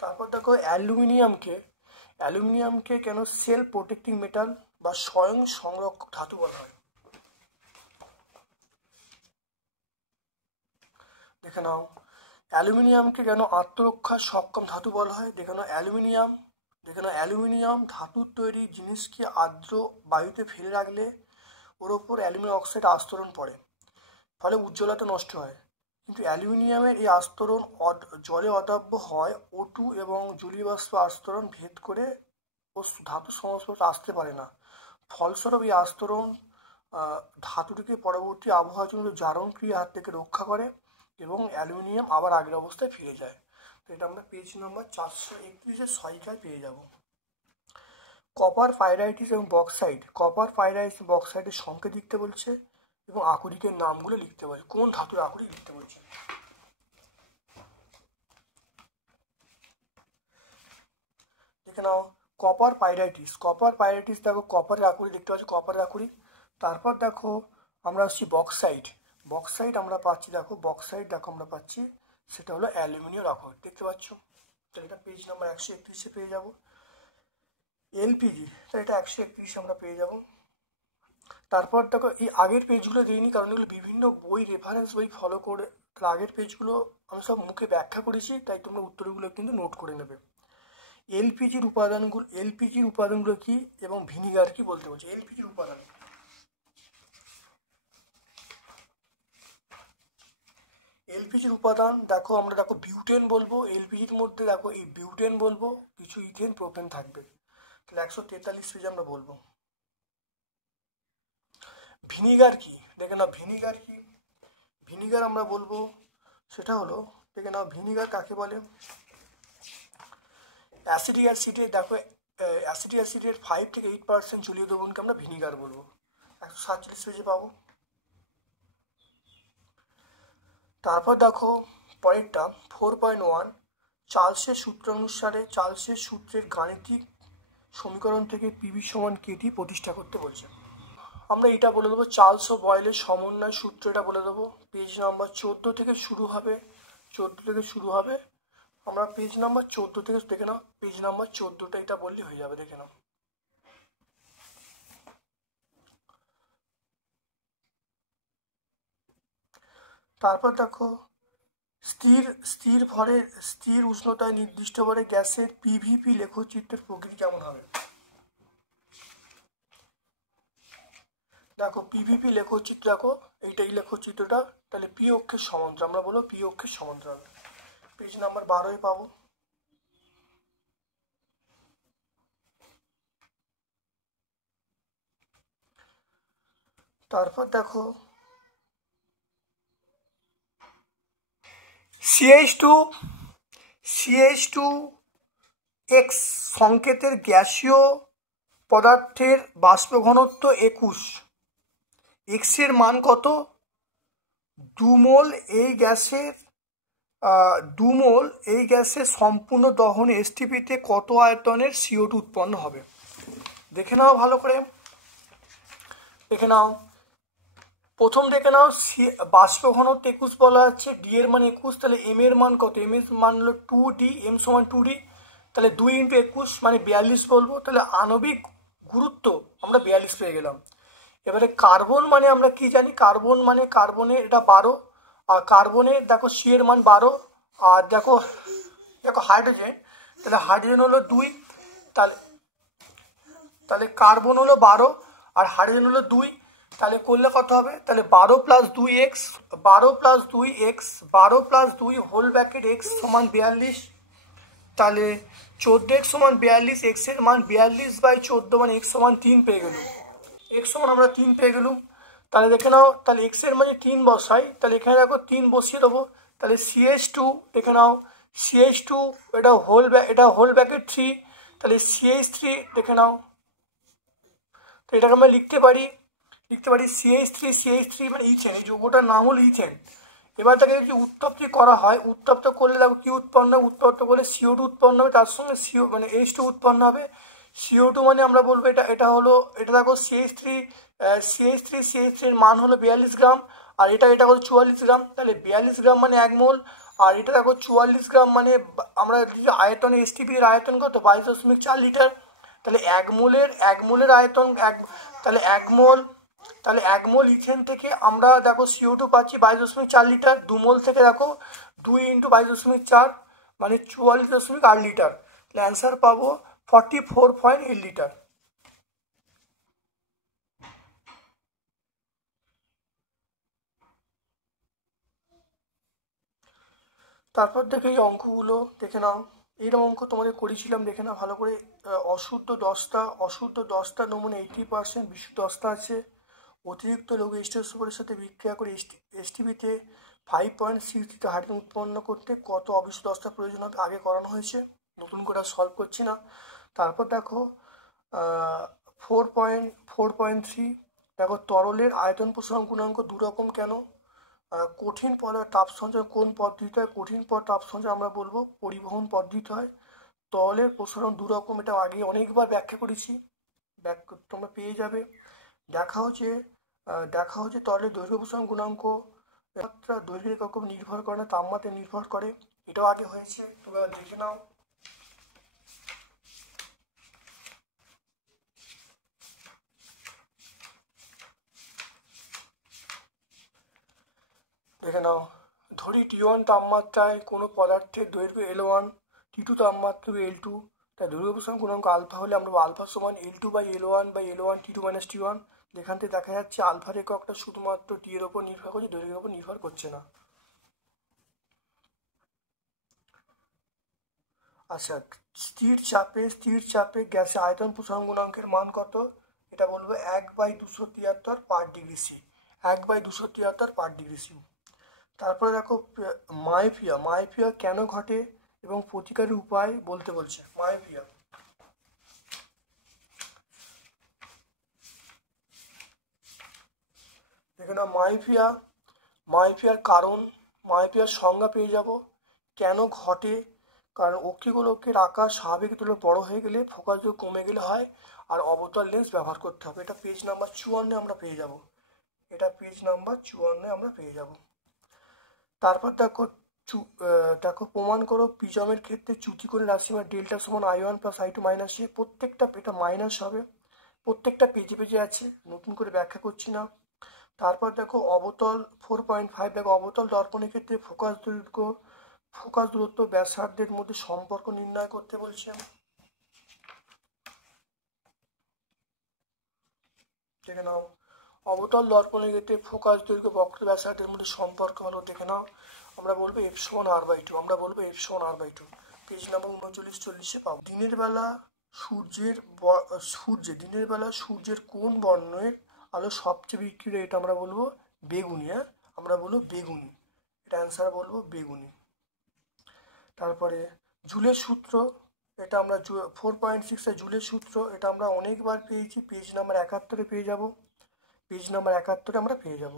তারপর দেখো, অ্যালুমিনিয়ামকে কেন সেলফ প্রোটেক্টিভ মেটাল বা স্বয়ং সংরক্ষক ধাতু বলা হয়? দেখে নাও, অ্যালুমিনিয়ামকে কেন আত্মরক্ষা সক্ষম ধাতু বলা হয়? দেখে নাও, অ্যালুমিনিয়াম ধাতুর তৈরি জিনিসকে আর্দ্র বায়ুতে ফেলে রাখলে ওর ওপর অ্যালুমিনিয়াম অক্সাইড আস্তরণ পড়ে, ফলে উজ্জ্বলতা নষ্ট হয়। কিন্তু অ্যালুমিনিয়ামের এই আস্তরণ জলে অদাব্য হয়, O2 এবং জলীয় বাষ্প আস্তরণ ভেদ করে ও ধাতুর সংস্পর্শে আসতে পারে না। ফলস্বরূপ এই আস্তরণ ধাতুটিকে পরবর্তী আবহাওয়াজনিত জারণ ক্রিয়ার হাত থেকে রক্ষা করে এবং অ্যালুমিনিয়াম আবার আগের অবস্থায় ফিরে যায়। তো এটা আমরা পেজ নাম্বার 431-এর সহায়িকায় পেয়ে যাব। কপার পাইরাইটিস এবং বক্সাইটের সংকেত লিখতে বলছে এবং আকরিকের নামগুলো লিখতে বলছে। কোন ধাতুর আকরিক লিখতে বলছে? দেখে নাও, কপার পাইরাইটিস, দেখো কপারের আকরিক দেখতে পাচ্ছি, কপারের আকরিক। তারপর দেখো আমরা আসছি বক্সাইট আমরা পাচ্ছি, দেখো আমরা পাচ্ছি সেটা হলো অ্যালুমিনিয়াম আকরিক, দেখতে পাচ্ছ। তো এটা পেজ নাম্বার 131-এ পেয়ে যাব। এলপিজি, তো এটা 131 আমরা পেয়ে যাব। তারপর দেখো, এই আগের পেজগুলো দিইনি কারণ এগুলো বিভিন্ন বই, রেফারেন্স বই ফলো করে, আগের পেজগুলো আমি সব মুখে ব্যাখ্যা করেছি, তাই তোমরা উত্তরগুলো কিন্তু নোট করে নেবে। এলপিজির উপাদানগুলো কি এবং ভিনিগার কি বলতে বলছে। এলপিজির উপাদান দেখো, আমরা দেখো বিউটেন বলবো, এলপিজির মধ্যে দেখো এই বিউটেন বলবো, কিছু ইথেন প্রোপেন থাকবে। তাহলে 143 পেজ আমরা বলবো। ভিনিগার কি? দেখে নাও, ভিনিগার আমরা বলবো সেটা হলো, দেখে নাও ভিনিগার কাকে বলে। অ্যাসিডিক অ্যাসিডের দেখো, অ্যাসিডিক অ্যাসিডের 5 থেকে 8% জলীয় দ্রবণকে আমরা ভিনিগার বলবো। 147 পেজে পাবো। তারপর দেখো পরেরটা 4.1, চার্লসের সূত্র অনুসারে চার্লসের সূত্রের গাণিতিক সমীকরণ থেকে পিভি সমান কেটি প্রতিষ্ঠা করতে বলছে। আমরা এটা বলে দেবো চার্লস ও বয়েলের সমন্বয় সূত্র, এটা বলে দেবো। পেজ নাম্বার 14 থেকে শুরু হবে, 14 থেকে শুরু হবে। আমরা পেজ নাম্বার 14 থেকে দেখে নাও, পেজ নাম্বার 14টা এটা বললে হয়ে যাবে, দেখে নাও। তারপর দেখো স্থির ভরে স্থির উষ্ণতায় নির্দিষ্ট ভরে গ্যাসের পিভিপি লেখচিত্রের প্রকৃতি কেমন হবে। দেখো পিভিপি লেখচিত্র, দেখো এইটাই লেখচিত্রটা, তাহলে পি অক্ষের সমান্তরাল, আমরা বলবো পি অক্ষের সমান্তরাল। পেজ নাম্বার 12 পাবো। তারপর দেখো CH2X সংকেতের গ্যাসীয় পদার্থের বাষ্প ঘনত্ব 21, এক্স এর মান কত? 2 মোল। এই গ্যাসের সম্পূর্ণ দহন এসটিপিতে কত আয়তনের CO2 উৎপন্ন হবে? দেখে নাও ভালো করে, দেখে নাও। প্রথম দেখে নাও, বাষ্প ঘনত্ব 21 বলা আছে, ডি এর মান 21, তাহলে এম এর মান কত? এম এর মান হলো 2D, এম সমান 2D, তাহলে 2 × 21 মানে 42 বলবো। তাহলে আণবিক গুরুত্ব আমরা 42 পেয়ে গেলাম। এবারে কার্বন মানে আমরা কি জানি? কার্বন মানে কার্বনের এটা 12, আর কার্বনের দেখো সি এর মান 12, আর দেখো হাইড্রোজেন, তাহলে হাইড্রোজেন হলো 2, তাহলে কার্বন হলো 12 আর হাইড্রোজেন হলো 2, তাহলে করলে কত হবে? তাহলে 12 + 2x, 12 + 2x, 12 + 2 whole bracket x সমান 42, তাহলে 14x সমান 42, x এর মান 42/14 মানে x সমান 3 পেয়ে গেল, x সমান আমরা 3 পেয়ে গেলাম। তাহলে দেখে নাও, তাহলে x এর মানে 3 বসাই, তাহলে এখানে দেখো 3 বসিয়ে দেবো, তাহলে CH2 দেখে নাও, CH2 এটা হোল ব্র্যাকেট 3, তাহলে CH3 দেখে নাও, তো এটাকে আমরা লিখতে পারি CH3 মানে ইথেন, এই যৌগটার নাম হলো ইথেন। এবার তাকে যদি উত্তপ্তি করা হয়, উত্তপ্ত করলে দেখো কি উৎপন্ন হবে? উত্তপ্ত করলে CO2 উৎপন্ন হবে, তার সঙ্গে মানে H2 উৎপন্ন হবে। CO2 মানে আমরা বলবো এটা হলো, এটা দেখো CH3 এর মান হলো 42 গ্রাম, আর এটা হলো 44 গ্রাম, তাহলে 42 গ্রাম মানে 1 মোল, আর এটা দেখো 44 গ্রাম মানে আমরা আয়তনে এসটিপি এর আয়তন কত? 22.4 লিটার, তাহলে 1 মোলের আয়তন তাহলে 1 মোল ইথেন থেকে আমরা দেখো CO2 পাচ্ছি 22.4 লিটার, 2 মোল থেকে দেখো 2 × 22.4 মানে 44.8 লিটার, তাহলে অ্যান্সার পাবো 44.8 লিটার। তারপর দেখে এই অঙ্কগুলো দেখে নাও, এইরকম অঙ্ক তোমাদের করেছিলাম, দেখে নাও ভালো করে। অশুদ্ধ দস্তা নমুনা 80%, বিশুদ্ধ দস্তা আছে। অতিরিক্ত লঘু H2SO সুপারের সাথে বিক্রিয়া করে এসটিপিতে 5.6 লিটার হাইড্রোজেন উৎপন্ন করতে কত অবিশুদ্ধ দস্তা প্রয়োজন হবে? আগে করানো হয়েছে, নতুন করে সলভ করছি না। তারপর দেখো 4.3 দেখো, তরলের আয়তন প্রসারণ গুণাঙ্ক 2 রকম কেন? কঠিন পদার্থ তাপ সঞ্চয় কোন পদ্ধতিতে হয়? কঠিন তাপ সঞ্চয় আমরা বলবো পরিবহন পদ্ধতি হয়। তরলের প্রসারণ 2 রকম, এটা আগে অনেকবার ব্যাখ্যা করেছি, তোমরা পেয়ে যাবে। দেখা হচ্ছে তরলের দৈর্ঘ্য প্রসারণ গুণাঙ্ক দৈর্ঘ্যের একক নির্ভর করে না, তাপমাত্রা নির্ভর করে, এটাও আগে হয়েছে, তোমরা দেখে নাও। দেখে নাও, ধরি T1 তাপমাত্রায় কোনো পদার্থের দৈর্ঘ্য L1, T2 তাপমাত্রা L2, তাই দৈর্ঘ্য প্রসারণ গুণাঙ্ক আলফা হলে আমরা আলফা সমান L2/L1 T2 - T1। এখান থেকে দেখা যাচ্ছে আলফার এককটা শুধুমাত্র টি এর ওপর নির্ভর করছে, দৈর্ঘ্যের ওপর নির্ভর করছে না। আচ্ছা, স্থির চাপে গ্যাসের আয়তন প্রসারণ গুণাঙ্কের মান কত? এটা বলবো 1/273 per degree C, 1/273 per degree C. তারপরে দেখো মায়োপিয়া কেন ঘটে এবং প্রতিকারের উপায় বলতে বলছে। মায়োপিয়া দেখে নাও, মায়োপিয়ার কারণ, মায়োপিয়ার সংজ্ঞা পেয়ে যাব। কেন ঘটে? কারণ অক্ষিগোলকের আকার স্বাভাবিক তুলনায় বড় হয়ে গেলে ফোকাস কমে গেলে হয়, আর অবতল লেন্স ব্যবহার করতে হবে। এটা পেজ নাম্বার 54 আমরা পেয়ে যাব। এটা পেজ নাম্বার 54 আমরা পেয়ে যাব। তারপর দেখো প্রমাণ করো প্রিজমের ক্ষেত্রে চ্যুতিকোণের রাশিমালা ডেল্টা সমান I1 প্লাস I2 মাইনাস এ। প্রত্যেকটা এটা মাইনাস হবে, প্রত্যেকটা পেজে পেজে আছে, নতুন করে ব্যাখ্যা করছি না। তারপর দেখো অবতল 4.5, দেখো অবতল দর্পণের ক্ষেত্রে ফোকাস দূরত্ব ব্যাসার্ধের মধ্যে সম্পর্ক নির্ণয় করতে বলছে। দেখে নাও অবতল দর্পণের ক্ষেত্রে ফোকাস দৈর্ঘ্য বক্র ব্যাসার্ধের মধ্যে সম্পর্ক হলো, দেখে নাও আমরা বলবো f/r/2, আমরা বলবো f/r/2। পেজ নাম্বার 39-40 পাবো। দিনের বেলা সূর্যের কোন বর্ণের আলো সবচেয়ে বিক্রিয়, এটা আমরা বলবো বেগুনি। আমরা বলবো বেগুনি, এটা অ্যান্সার বলবো বেগুনি। তারপরে জুলের সূত্র, এটা আমরা 4.6 জুলের সূত্র, এটা আমরা অনেকবার পেয়েছি, পেজ নাম্বার 71 পেয়ে যাব। পেজ নাম্বার 71 আমরা পেয়ে যাব।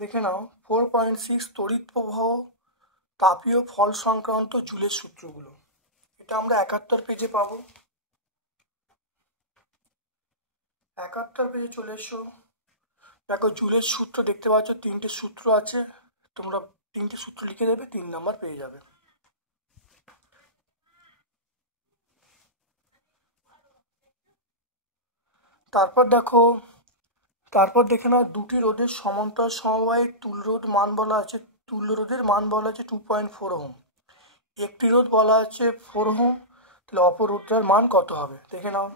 দেখে নাও 4.6 তড়িৎ প্রবাহ তাপীয় ফল সংক্রান্ত জুলের সূত্রগুলো, এটা আমরা 71 পেজে পাবো। 71 পেজে চলে এসো। দেখো জুলের সূত্র দেখতে পাচ্ছ, 3টে সূত্র আছে, তোমরা 3টে সূত্র লিখে দেবে, 3 নাম্বার পেয়ে যাবে। তারপর দেখে নাও দুটি রোধের সমান্তরাল সমবায়ে তুল্য রোধের মান বলা আছে 2.4 ওহম। একটি রোধ বলা আছে 4 ওহম, তাহলে অপর রোধটার মান কত হবে দেখে নাও।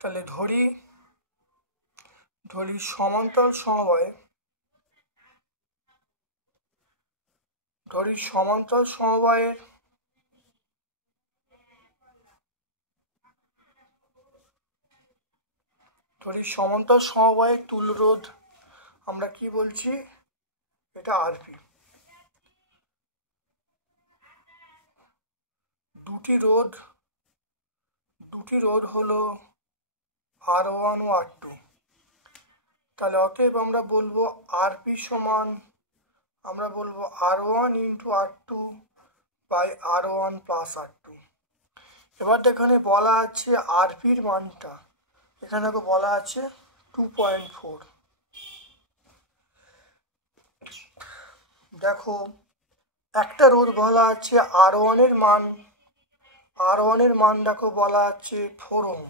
তাহলে ধরি সমান্তরাল সমবায়ে তুল্য রোধ আমরা কি বলছি, এটা আরপি। দুটি রোধ হলো R1 ও R2, তাহলে অতএব আমরা বলবো আরপি সমান, আমরা বলবো R1 into R2 by R1 plus R2। এবার এখানে বলা আছে আরপির মানটা, এখানে বলা আছে 2.4। দেখো একটা রোধ বলা আছে R1 এর মান দেখো বলা আছে 4 ওহম।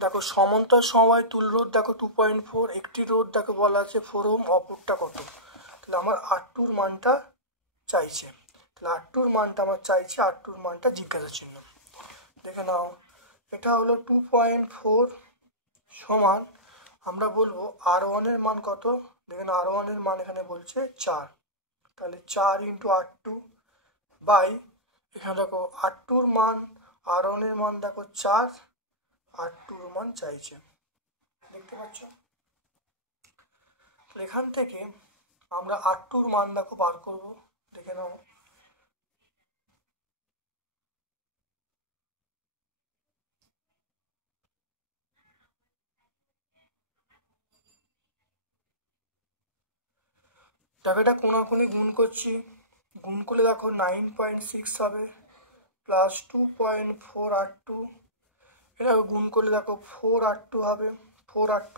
দেখো সমান্তরাল সমবায়ে তুল্য রোধ দেখো 2.4, একটি রোধ দেখো বলা আছে 4 ওহম, অপরটা কত, তাহলে আমার R2-র মানটা চাইছে, তাহলে R2-র মানটা জিজ্ঞাসা চিহ্ন। দেখে নাও এটা হলো 2.4 সমান, আমরা বলবো R1 এর মান কত, দেখেন R1 এর মান এখানে বলছে 4, তাহলে 4 ইন্টু R2 বাই, এখানে দেখো R2-র মান, R1 এর মান দেখো 4, R2-র মান চাইছে, দেখতে পাচ্ছ। এখান থেকে আমরা R2-র মান দেখো বার করব, দেখে নাও। দেখো এটা কোনাকুনি গুণ করছি, গুণ করলে দেখো 9.6 হবে প্লাস 2.4 R2, এটা গুণ করলে দেখো 4 R2 হবে, 4 R2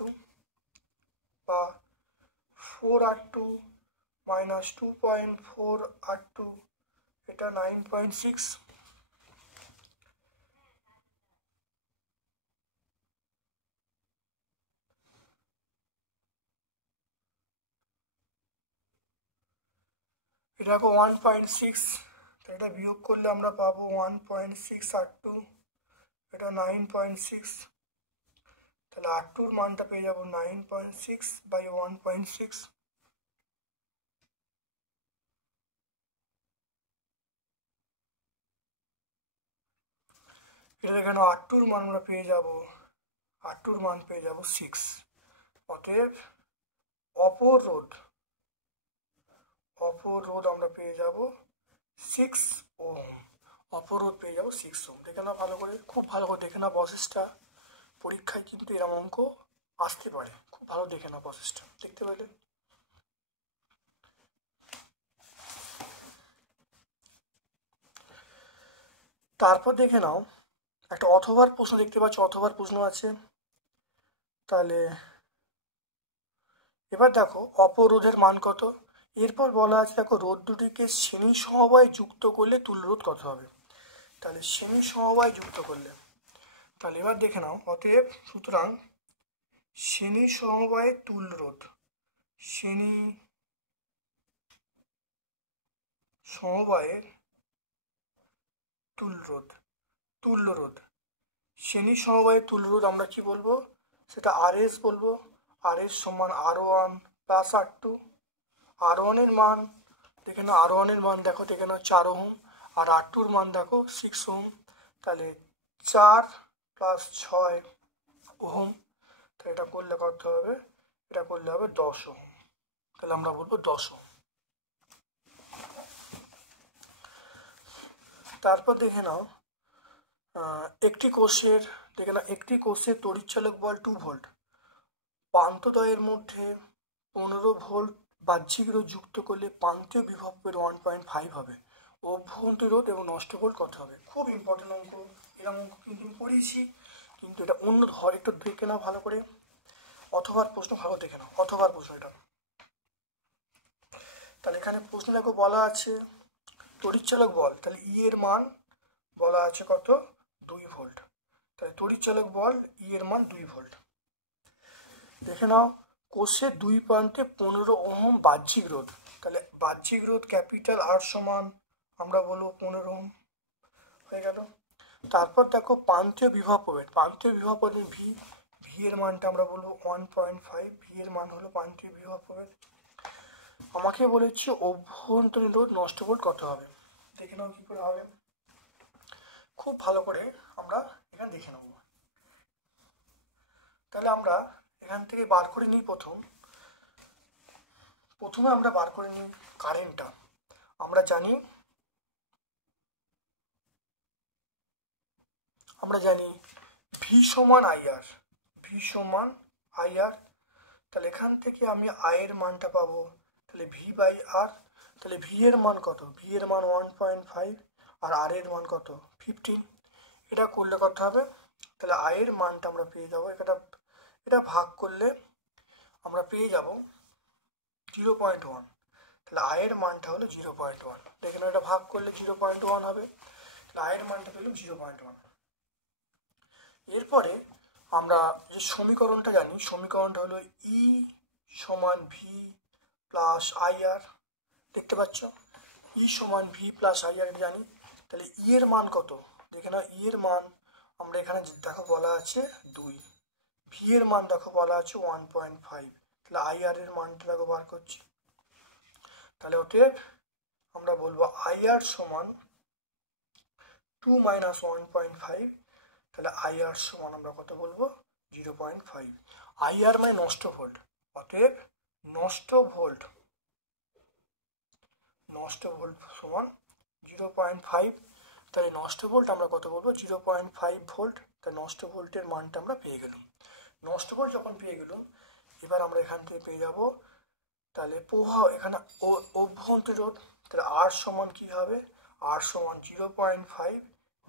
বা 4 R2 মাইনাস 2.4 R2, এটা 9.6। এটা দেখো 1.6, এটা বিয়োগ করলে আমরা পাবো 1.6 R2, এটা 9.6, তাহলে R2-র মানটা পেয়ে যাবো 9.6 বাই 1.6। এটা এখানে R2-র মান আমরা পেয়ে যাব, R2-র মান পেয়ে যাব 6। অতএব অপর রোধ আমরা পেয়ে যাব 6 ওহম, অপরোধ পেয়ে যাবো 6 ওহম। দেখে নাও ভালো করে, খুব ভালো করে দেখে নাও প্রসেসটা, পরীক্ষায় কিন্তু এরকম অঙ্ক আসতে পারে, খুব ভালো দেখে নাও প্রসেসটা। দেখতে পেলে? তারপর দেখে নাও একটা অথবার প্রশ্ন দেখতে পাচ্ছ, অথবার প্রশ্ন আছে। তাহলে এবার দেখো অপরোধের মান কত। এরপর বলা আছে দেখো রোধ দুটিকে শ্রেণী সমবায় যুক্ত করলে তুল্যরোধ কত হবে। তাহলে শ্রেণী সমবায় যুক্ত করলে, তাহলে এবার দেখে নাও অতএব সুতরাং শ্রেণী সমবায়ের তুল্যরোধ, শ্রেণী সমবায়ের তুল্যরোধ শ্রেণী সমবায়ের তুল্যরোধ আমরা কি বলবো, সেটা RS বলবো। RS সমান R1 প্লাস R2। R1 এর মান দেখে নাও, R1 এর মান দেখো দেখে নাও 4 ওহম, আর R2 এর মান দেখো 6 ওহম। তাহলে 4 প্লাস 6 ওহম, তাহলে এটা করলে কত হবে, এটা করলে হবে 10 ওহম। তাহলে আমরা বলবো 10 ওহম। তারপর দেখে নাও একটি কোষের তড়িৎচালক বল 2 ভোল্ট, প্রান্তদ্বয়ের মধ্যে 15 ভোল্ট বাহ্যিক রোধ যুক্ত করলে প্রান্তীয় বিভব 1.5 হবে। অভ্যন্তরীণ রোধ এবং নষ্ট ভোল্ট কত হবে। খুব ইম্পর্টেন্ট অঙ্ক, এরকম অঙ্ক কিন্তু আমি পড়িয়েছি, কিন্তু এটা অন্য ধর, একটু দেখে নাও ভালো করে। অথবার প্রশ্ন ভালো দেখে নাও, অথবার প্রশ্ন এটা। তাহলে এখানে প্রশ্ন দেখো বলা আছে তড়িৎচালক বল, তাহলে এর মান বলা আছে কত, 2 ভোল্ট। তাহলে তড়িৎচালক বল এর মান 2 ভোল্ট। দেখে নাও কোষের দুই প্রান্তে 15 ওহম বাহ্যিক রোধ, তাহলে বাহ্যিক রোধ ক্যাপিটাল R সমান আমরা বলবো 15 ওহম হয়ে গেল। তারপর দেখো প্রান্তীয় বিভব প্রভেদ, ভি এর মানটা আমরা বলবো 1.5, ভি এর মান হলো প্রান্তীয় বিভব প্রভেদ। আমাকে বলেছি অভ্যন্তরীণ রোধ নষ্ট ভোল্ট কত হবে। দেখে নাও কি করে হবে, খুব ভালো করে আমরা এখানে দেখে নেব। তাহলে আমরা এখান থেকে বার করে নিই, প্রথমে আমরা বার করে নিই কারেন্টটা। আমরা জানি ভি সমান আইআর, তাহলে এখান থেকে আমি আই এর মানটা পাবো, তাহলে ভি বাই আর। তাহলে ভি এর মান কত, ভি এর মান 1.5 আর আর এর মান কত 15। এটা করলে কত হবে, তাহলে আই এর মানটা আমরা পেয়ে যাবো, এটা ভাগ করলে আমরা পেয়ে যাব 0.1। তাহলে আই এর মানটা হলো 0.1। দেখে নাও এটা ভাগ করলে 0.1 হবে, তাহলে আই এর মানটা পেলাম 0.1। এরপরে আমরা যে সমীকরণটা জানি, সমীকরণটা হলো ই সমান ভি প্লাস আইআর। দেখতে পাচ্ছ ই সমান ভি প্লাস আইআর এটা জানি। তাহলে ই এর মান কত, দেখে নাও ই এর মান আমরা এখানে দেখো বলা আছে 2, ভি এর মান দেখো বলা আছে 1.5, তাহলে আইআর এর মানটা দেখো বার করছি। তাহলে অতএব আমরা বলবো আইআর সমান 2 মাইনাস 1.5, তাহলে আইআর সমান আমরা কত বলবো 0.5। আইআর মানে নষ্ট ভোল্ট, অতএব নষ্ট ভোল্ট সমান 0.5। তাহলে নষ্ট ভোল্ট আমরা কত বলবো 0.5 ভোল্ট। তাই নষ্ট ভোল্টের মানটা আমরা পেয়ে গেলাম। নষ্ট ভোল্ট যখন পেয়ে গেলাম, এবার আমরা এখান থেকে পেয়ে যাব তাহলে প্রবাহ, এখানে অভ্যন্তরীণ রোধ, তাহলে আর সমান কি হবে, আর সমান 0.5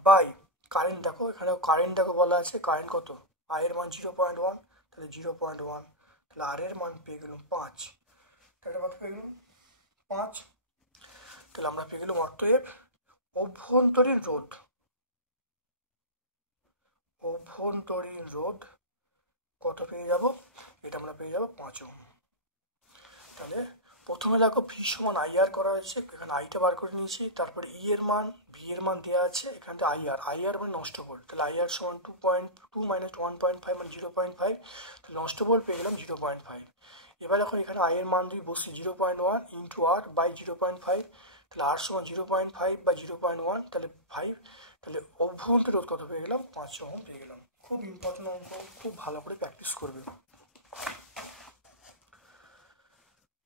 বাই কারেন্ট। দেখো এখানে কারেন্ট দেখো বলা আছে, কারেন্ট কত, আই এর মান 0.1, তাহলে 0.1, তাহলে আর এর মান পেয়ে গেলাম 5। তাহলে কত পেয়ে গেলাম 5। তাহলে আমরা পেয়ে গেলাম অতএব অভ্যন্তরীণ রোধ কত পেয়ে যাব, এটা আমরা পেয়ে যাব 5 ওহম। তাহলে প্রথমে দেখো ভি সমান আইআর করা হয়েছে, এখানে আইটা বার করে নিয়েছি। তারপরে ই এর মান, ভি এর মান দেওয়া আছে, এখানে আইআর মানে নষ্ট ভোল্ট, তাহলে আইআর সমান 2.2 মাইনাস 1.5 মানে 0.5, তাহলে নষ্ট ভোল্ট পেয়ে গেলাম 0.5। এবার দেখো এখানে আই এর মান দিয়ে বসছি 0.1 ইন্টু আর বাই 0.5, তাহলে আর সমান 0.5 বা 0.1, তাহলে 5। তাহলে অভ্যন্তরীণ রোধ কত পেয়ে গেলাম 5 ওহম পেয়ে গেলাম। খুব ইম্পর্টেন্ট অঙ্ক, খুব ভালো করে প্র্যাকটিস করবে।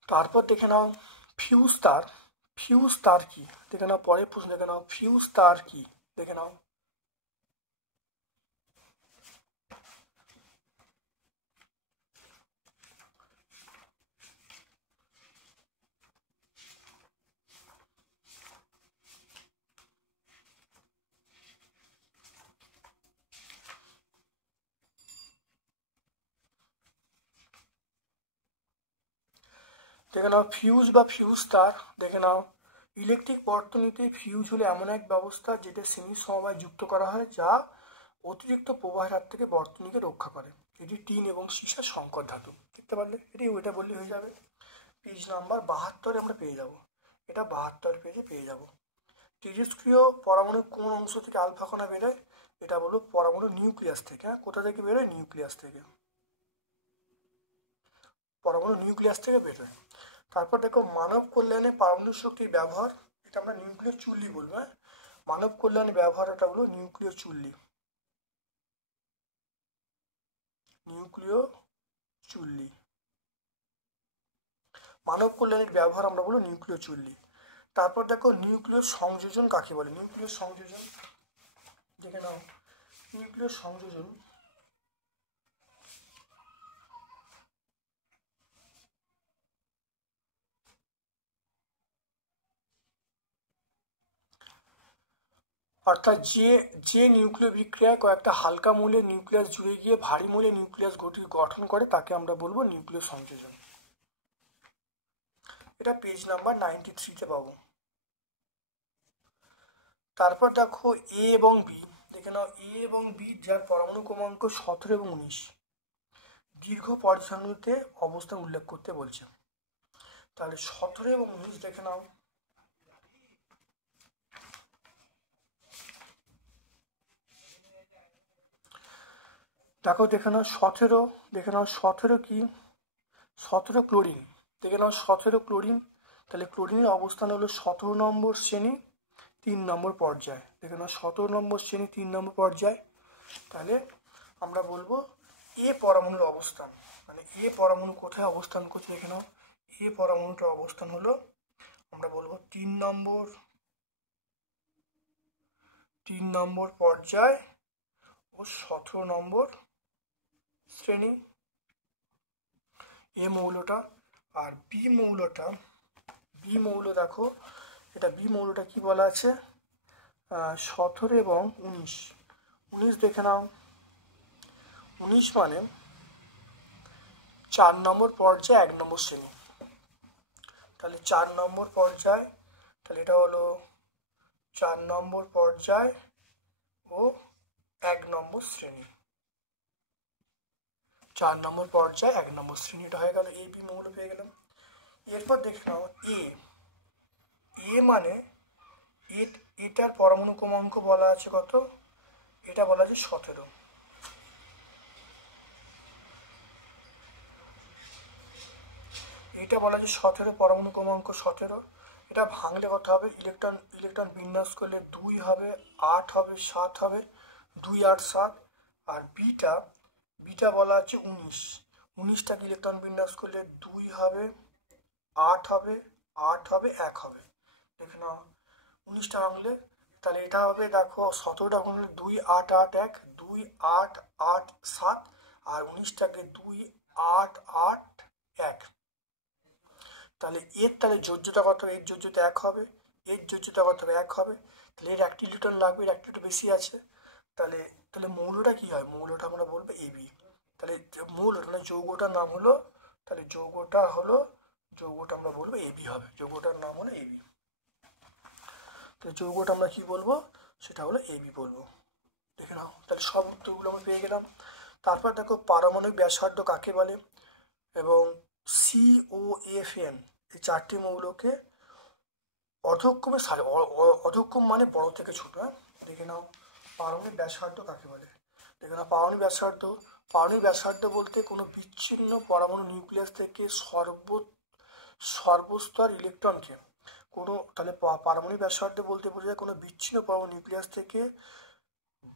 তারপর দেখে নাও ফিউজ ফিউজ তার কি, দেখে নাও। পরের প্রশ্ন দেখে নাও, ফিউজ তার কি, দেখে নাও। দেখে নাও ফিউজ বা ফিউজ তার, দেখে নাও। ইলেকট্রিক বর্তনীতে ফিউজ হলো এমন এক ব্যবস্থা যেটা শ্রেণীর সমবায় যুক্ত করা হয়, যা অতিরিক্ত প্রবাহের হাত থেকে বর্তনীকে রক্ষা করে। এটি টিন এবং সীসার সংকর ধাতু, দেখতে পারলে এটি ওইটা বললে হয়ে যাবে। পেজ নাম্বার 72 আমরা পেয়ে যাব, এটা 72 পেজে পেয়ে যাব। তেজস্ক্রিয় পরমাণু কোন অংশ থেকে আলফা কণা বেরোয়, এটা বলো পরমাণু নিউক্লিয়াস থেকে। হ্যাঁ, কোথা থেকে বেরোয়, নিউক্লিয়াস থেকে, পরমাণু নিউক্লিয়াস থেকে বেরোয়। তারপর দেখো মানব কল্যাণে পারমাণবিক শক্তির ব্যবহার, এটা আমরা নিউক্লিয় চুল্লি বলবো। হ্যাঁ, মানব কল্যাণে ব্যবহার, এটা হলো নিউক্লিয় চুল্লি, নিউক্লিয় চুল্লি। মানব কল্যাণের ব্যবহার আমরা বলবো নিউক্লিয় চুল্লি। তারপর দেখো নিউক্লিয় সংযোজন কাকে বলে, নিউক্লিয় সংযোজন দেখে নাও। নিউক্লিয় সংযোজন অর্থাৎ যে নিউক্লিয় বিক্রিয়ায় কয়েকটা হালকা মৌলের নিউক্লিয়াস জুড়ে গিয়ে ভারী মৌলের নিউক্লিয়াস গঠন করে তাকে আমরা বলবো নিউক্লিয় সংযোজন। এটা পেজ নাম্বার 93-তে পাবো। তারপর দেখো এ এবং বি, দেখে নাও। এ এবং বি যার পরমাণু ক্রমাঙ্ক 17 এবং 19 দীর্ঘ পর্যায়সারণীতে অবস্থান উল্লেখ করতে বলছে। তাহলে 17 এবং 19 দেখে নাও। দেখো দেখে নাও 17, দেখে নাও 17 কি, 17 ক্লোরিন, দেখে নাও 17 ক্লোরিন। তাহলে ক্লোরিনের অবস্থান হলো 17 নম্বর শ্রেণী 3 নম্বর পর্যায়, দেখে নাও 17 নম্বর শ্রেণী 3 নম্বর পর্যায়। তাহলে আমরা বলবো এ পরমাণুর অবস্থান, মানে এ পরমাণু কোথায় অবস্থান করছে, দেখে নাও। এ পরমাণুটার অবস্থান হলো আমরা বলবো 3 নম্বর পর্যায় ও 17 নম্বর শ্রেণী, এ মৌলটা। আর বি মৌল দেখো, এটা বি মৌলটা কি বলা আছে, 17 এবং 19 দেখে নাও। 19 মানে 4 নম্বর পর্যায়ে 1 নম্বর শ্রেণী, তাহলে 4 নম্বর পর্যায়, তাহলে এটা হলো 4 নম্বর পর্যায় ও 1 নম্বর শ্রেণী, 4 নম্বর পর্যায় 1 নম্বর শ্রেণী, এটা হয়ে গেল এ বি মৌল পেয়ে গেলাম। এরপর দেখে নাও এ মানে এটার পরমাণু ক্রমাঙ্ক বলা আছে কত, এটা বলা আছে 17, এটা বলা আছে 17, পরমাণু ক্রমাঙ্ক 17। এটা ভাঙলে কত হবে, ইলেকট্রন বিন্যাস করলে 2 হবে, 8 হবে, 7 হবে, 2 8 7। আর বিটা বলা আছে 19টাকে ইলেকট্রন বিন্যাস করলে 2 হবে, 8 হবে, 8 হবে, 1 হবে। দেখে নাও 19টা ভাঙলে, তাহলে এটা হবে দেখো 17টা ভাঙলে 2 8 8 1, 2 8 8 7, আর 19টাকে 2 8 8 1। তাহলে তাহলে যোজ্যতা কত, এর যোজ্যতা 1 হবে, এর যোজ্যতা কত 1 হবে। তাহলে এর 1 ইলেকট্রন লাগবে, এর 1 একটু বেশি আছে। তাহলে মৌলটা কি হয়, মৌলটা আমরা বলবো এবি। তাহলে মৌলটা মানে যৌগটার নাম হলো, তাহলে যৌগটা আমরা বলবো এবি হবে, যৌগটার নাম হলো এবি। তাহলে যৌগটা আমরা কি বলবো, সেটা হলো এবি বলবো। দেখে নাও, তাহলে সব উত্তরগুলো আমরা পেয়ে গেলাম। তারপর দেখো পারমাণবিক ব্যাসার্ধ কাকে বলে, এবং COFN এই 4টি মৌলকে অধঃক্রমে অধঃক্রম মানে বড় থেকে ছোট। দেখে নাও পারমাণবিক ব্যাসার্ধ কাকে বলে, দেখে নাও পারমাণবিক ব্যাসার্ধ বলতে কোনো বিচ্ছিন্ন পরমাণু নিউক্লিয়াস থেকে সর্বস্তর ইলেকট্রনকে তাহলে পারমাণবিক ব্যাসার্ধ বলতে বোঝা যায় কোনো বিচ্ছিন্ন পরমাণু নিউক্লিয়াস থেকে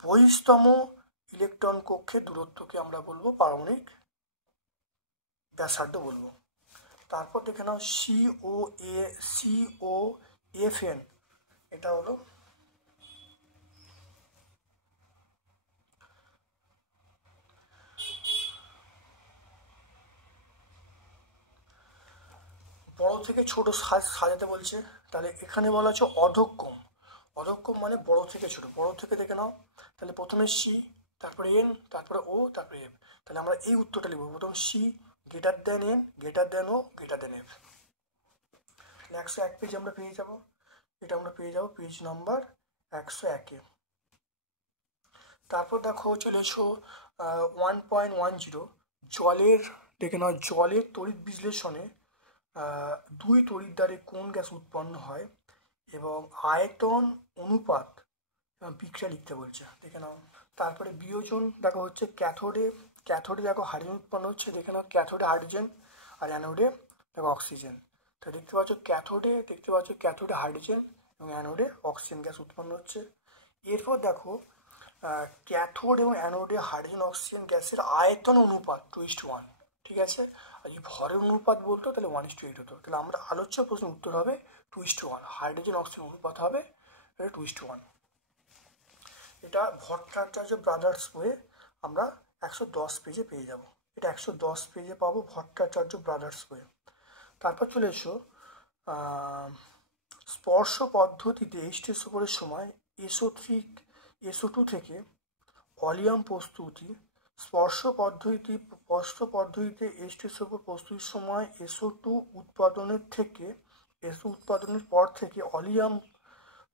বহিস্তম ইলেকট্রন কক্ষের দূরত্বকে আমরা বলবো পারমাণবিক ব্যাসার্ধ বলবো। তারপর দেখে নাও COA FN, এটা হলো বড় থেকে ছোট সাজাতে বলছে, তাহলে এখানে বলা হচ্ছে অধক্কম। অধক্কম মানে বড় থেকে ছোট। বড় থেকে দেখে নাও, তাহলে প্রথমে সি, তারপরে এন, তারপরে ও, তারপরে এফ। তাহলে আমরা এই উত্তরটা লিখবো, প্রথম C greater than N, greater than O, greater than F. 101 page আমরা পেয়ে যাব। এটা আমরা পেয়ে যাব পেজ নাম্বার 101-এ। তারপর দেখো চলে এসো 1.10, জলের দেখে নাও, জলের তড়িৎ বিশ্লেষণে দুই তড়িৎ দ্বারে কোন গ্যাস উৎপন্ন হয় এবং আয়তন অনুপাত বিক্রিয়া লিখতে বলছে, দেখে নাও। তারপরে বিয়োজন দেখো হচ্ছে ক্যাথোডে দেখো হাইড্রোজেন উৎপন্ন হচ্ছে, দেখে নাও ক্যাথোডে হাইড্রোজেন আর অ্যানোডে দেখো অক্সিজেন। তো দেখতে পাচ্ছ ক্যাথোডে হাইড্রোজেন এবং অ্যানোডে অক্সিজেন গ্যাস উৎপন্ন হচ্ছে। এরপর দেখো ক্যাথোড এবং অ্যানোডে হাইড্রোজেন অক্সিজেন গ্যাসের আয়তন অনুপাত 2:1, ঠিক আছে। আর যদি ভরের অনুপাত বলতো তাহলে 1:8 হতো। তাহলে আমরা আলোচ্য প্রশ্নের উত্তর হবে 2:1, হাইড্রোজেন অক্সিজেন অনুপাত হবে 2:1। এটা ভট্টাচার্য ব্রাদার্স বইয়ে আমরা 110 পেজে পেয়ে যাব। এটা 110 পেজে পাবো ভট্টাচার্য ব্রাদার্স বইয়ে। তারপর চলে এসো স্পর্শ পদ্ধতিতে H2SO4-এর সময় SO2 থেকে অলিয়াম প্রস্তুতি। স্পর্শ পদ্ধতিতে H2SO4 প্রস্তুতির সময় SO2 উৎপাদনের পর থেকে অলিয়াম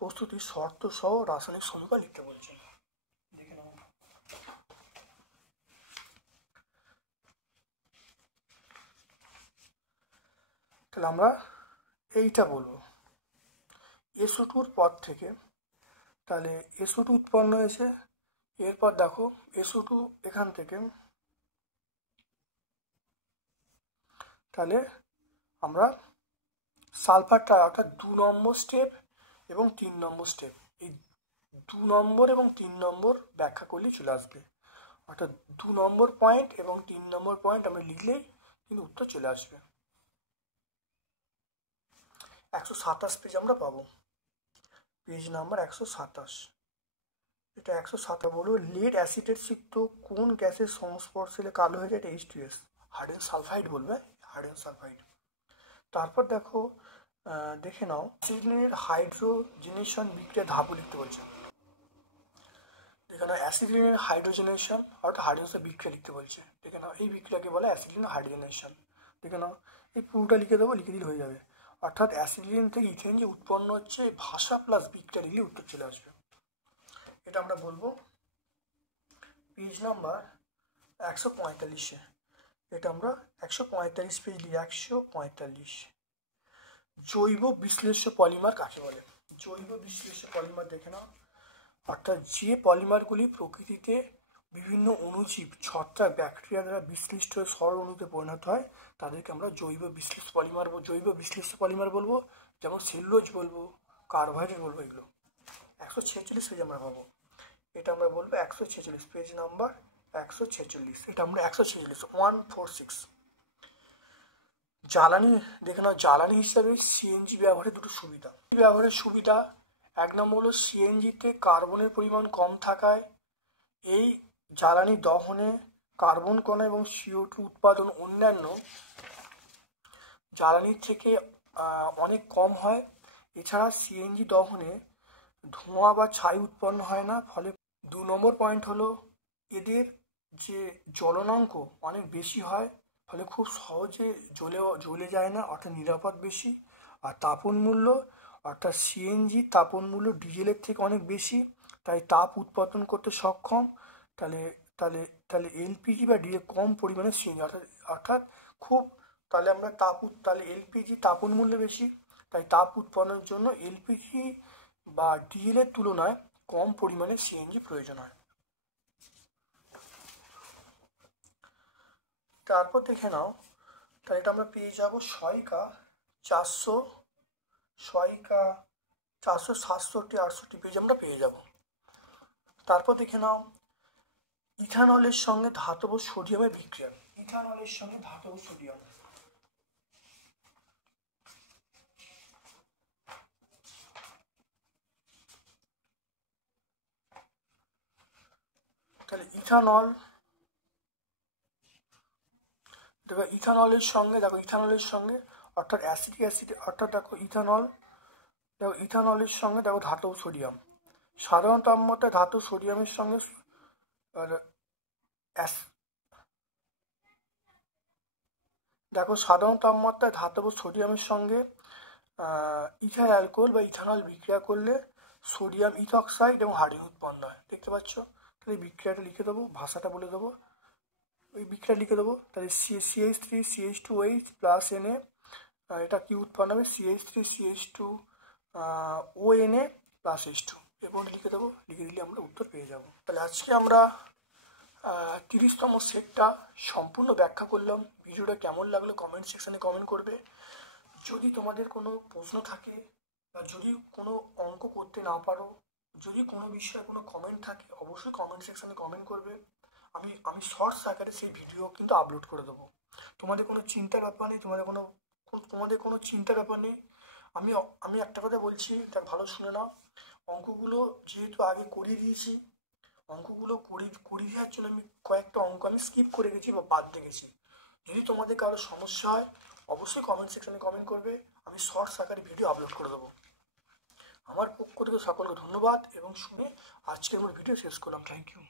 প্রস্তুতির শর্ত সহ রাসায়নিক সমীকরণ লিখতে বলছে, দেখে নাও। তাহলে আমরা এইটা বলবো SO2-র পর থেকে, তাহলে SO2 উৎপন্ন হয়েছে। এরপর দেখো SO2 এখান থেকে, তাহলে আমরা সালফারটা অর্থাৎ 2 নম্বর স্টেপ এবং 3 নম্বর স্টেপ, এই 2 নম্বর এবং 3 নম্বর ব্যাখ্যা করলেই চলে আসবে। অর্থাৎ 2 নম্বর পয়েন্ট এবং 3 নম্বর পয়েন্ট আমরা লিখলেই কিন্তু উত্তর চলে আসবে। 127 পেজ আমরা পাবো, পেজ নাম্বার 127। এটা 107 বলবো লেড অ্যাসিডের সিক্ত কোন গ্যাসের সংস্পর্শে এলে কালো হয়ে যায়, এটা H2S, হাইড্রোজেন সালফাইড বলবে, হাইড্রোজেন সালফাইড। তারপর দেখো দেখে নাও অ্যাসিডিনের হাইড্রোজেনেশন বিক্রিয়া ধাপও লিখতে বলছে। দেখে নাও অ্যাসিডিনের হাইড্রোজেনেশন অর্থাৎ হাইড্রোজেন বিক্রিয়া লিখতে বলছে, দেখে নাও এই বিক্রিয়াকে বলে অ্যাসিডিনের হাইড্রোজেনেশন। দেখে নাও এই পুরোটা লিখে দেবো, লিখে দিলে হয়ে যাবে। অর্থাৎ অ্যাসিডিন থেকে ইথেন যে উৎপন্ন হচ্ছে ভাষা প্লাস বিক্রিয়া লিখলে উত্তর চলে আসবে। এটা আমরা বলবো পেজ নাম্বার 145-এ। এটা আমরা 145 পেজ লিখি, 145। জৈব বিশ্লেষ্য পলিমার কাকে বলে? জৈব বিশ্লেষ্য পলিমার দেখে নাও, অর্থাৎ যে পলিমারগুলি প্রকৃতিতে বিভিন্ন অণুজীব, ছত্রাক, ব্যাকটেরিয়া দ্বারা বিশ্লিষ্ট হয়ে সরল অণুতে পরিণত হয় তাদেরকে আমরা জৈব বিশ্লেষ্য পলিমার বলবো। যেমন সেলুলোজ বলবো, কার্বোহাইড্রেট বলবো, এগুলো। 146 পেজ আমরা পাবো। এটা আমরা বলবো 146, পেজ নাম্বার 146। এটা আমরা 146 জ্বালানি দেখে নাও, জ্বালানি হিসাবে সিএনজি ব্যবহারের দুটো সুবিধা। ব্যবহারের সুবিধা 1 নম্বর হলো সিএনজিতে কার্বনের পরিমাণ কম থাকায় এই জ্বালানি দহনে কার্বন কণা এবং CO2 উৎপাদন অন্যান্য জ্বালানির থেকে অনেক কম হয়। এছাড়া সিএনজি দহনে ধোঁয়া বা ছাই উৎপন্ন হয় না। ফলে 2 নম্বর পয়েন্ট হলো এদের যে জ্বলনাঙ্ক অনেক বেশি হয়, ফলে খুব সহজে জ্বলে যায় না, অর্থাৎ নিরাপদ বেশি। আর তাপন মূল্য, অর্থাৎ সিএনজি তাপন মূল্য ডিজেলের থেকে অনেক বেশি, তাই তাপ উৎপাদন করতে সক্ষম। তাহলে এলপিজি বা ডিজেল কম পরিমাণে সিএনজি, অর্থাৎ খুব, তাহলে আমরা তাহলে এলপিজি তাপন মূল্য বেশি, তাই তাপ উৎপন্নের জন্য এলপিজি বা ডিজেলের তুলনায় কম পরিমাণে সিএনজি প্রয়োজন হয়। তারপর দেখে নাও, তাহলে এটা আমরা পেয়ে যাব সহায়িকা 467-68 পেজ আমরা পেয়ে যাব। তারপর দেখে নাও ইথানলের সঙ্গে ধাতব সোডিয়ামের বিক্রিয়া। ইথানলের সঙ্গে ধাতব সোডিয়াম, তাহলে ইথানল, দেখো ইথানলের সঙ্গে অর্থাৎ অ্যাসিটিক অ্যাসিড, অর্থাৎ দেখো ইথানলের সঙ্গে দেখো ধাতব সোডিয়াম, সাধারণ তাপমাত্রায় ধাতব সোডিয়ামের সঙ্গে দেখো সাধারণ তাপমাত্রায় ধাতব সোডিয়ামের সঙ্গে ইথাইল অ্যালকোহল বা ইথানল বিক্রিয়া করলে সোডিয়াম ইথঅক্সাইড এবং হাইড্রোজেন উৎপন্ন হয়। দেখতে পাচ্ছ? তাহলে এই বিক্রিয়াটা লিখে দেবো, ভাষাটা বলে দেবো, ওই বিক্রিয়া লিখে দেবো। তাহলে CH3CH2OH প্লাস Na, এটা কি উৎপন্ন হবে? CH3CH2ONA প্লাস H2, এবং লিখে দেবো। লিখে দিলে আমরা উত্তর পেয়ে যাব। তাহলে আজকে আমরা 30তম সেটটা সম্পূর্ণ ব্যাখ্যা করলাম। ভিডিওটা কেমন লাগলো কমেন্ট সেকশানে কমেন্ট করবে। যদি তোমাদের কোনো প্রশ্ন থাকে বা যদি কোনো অঙ্ক করতে না পারো, যদি কোনো বিষয়ে কোনো কমেন্ট থাকে, অবশ্যই কমেন্ট সেকশানে কমেন্ট করবে। আমি শর্টস আকারে সেই ভিডিও কিন্তু আপলোড করে দেবো। তোমাদের কোনো চিন্তার ব্যাপার নেই, তোমাদের কোনো চিন্তার ব্যাপার নেই। আমি একটা কথা বলছি, তার ভালো শুনে নাও। অঙ্কগুলো যেহেতু আগে করিয়ে দিয়েছি, অঙ্কগুলো করিয়ে দেওয়ার জন্য আমি কয়েকটা অঙ্ক আমি স্কিপ করে গেছি বা বাদ দিয়ে গেছি। যদি তোমাদের কারো সমস্যা হয় অবশ্যই কমেন্ট সেকশনে কমেন্ট করবে, আমি শর্টস আকারে ভিডিও আপলোড করে দেবো। আমার পক্ষ থেকে সকলকে ধন্যবাদ, এবং শুনে আজকের আমার ভিডিও শেষ করলাম। Thank you.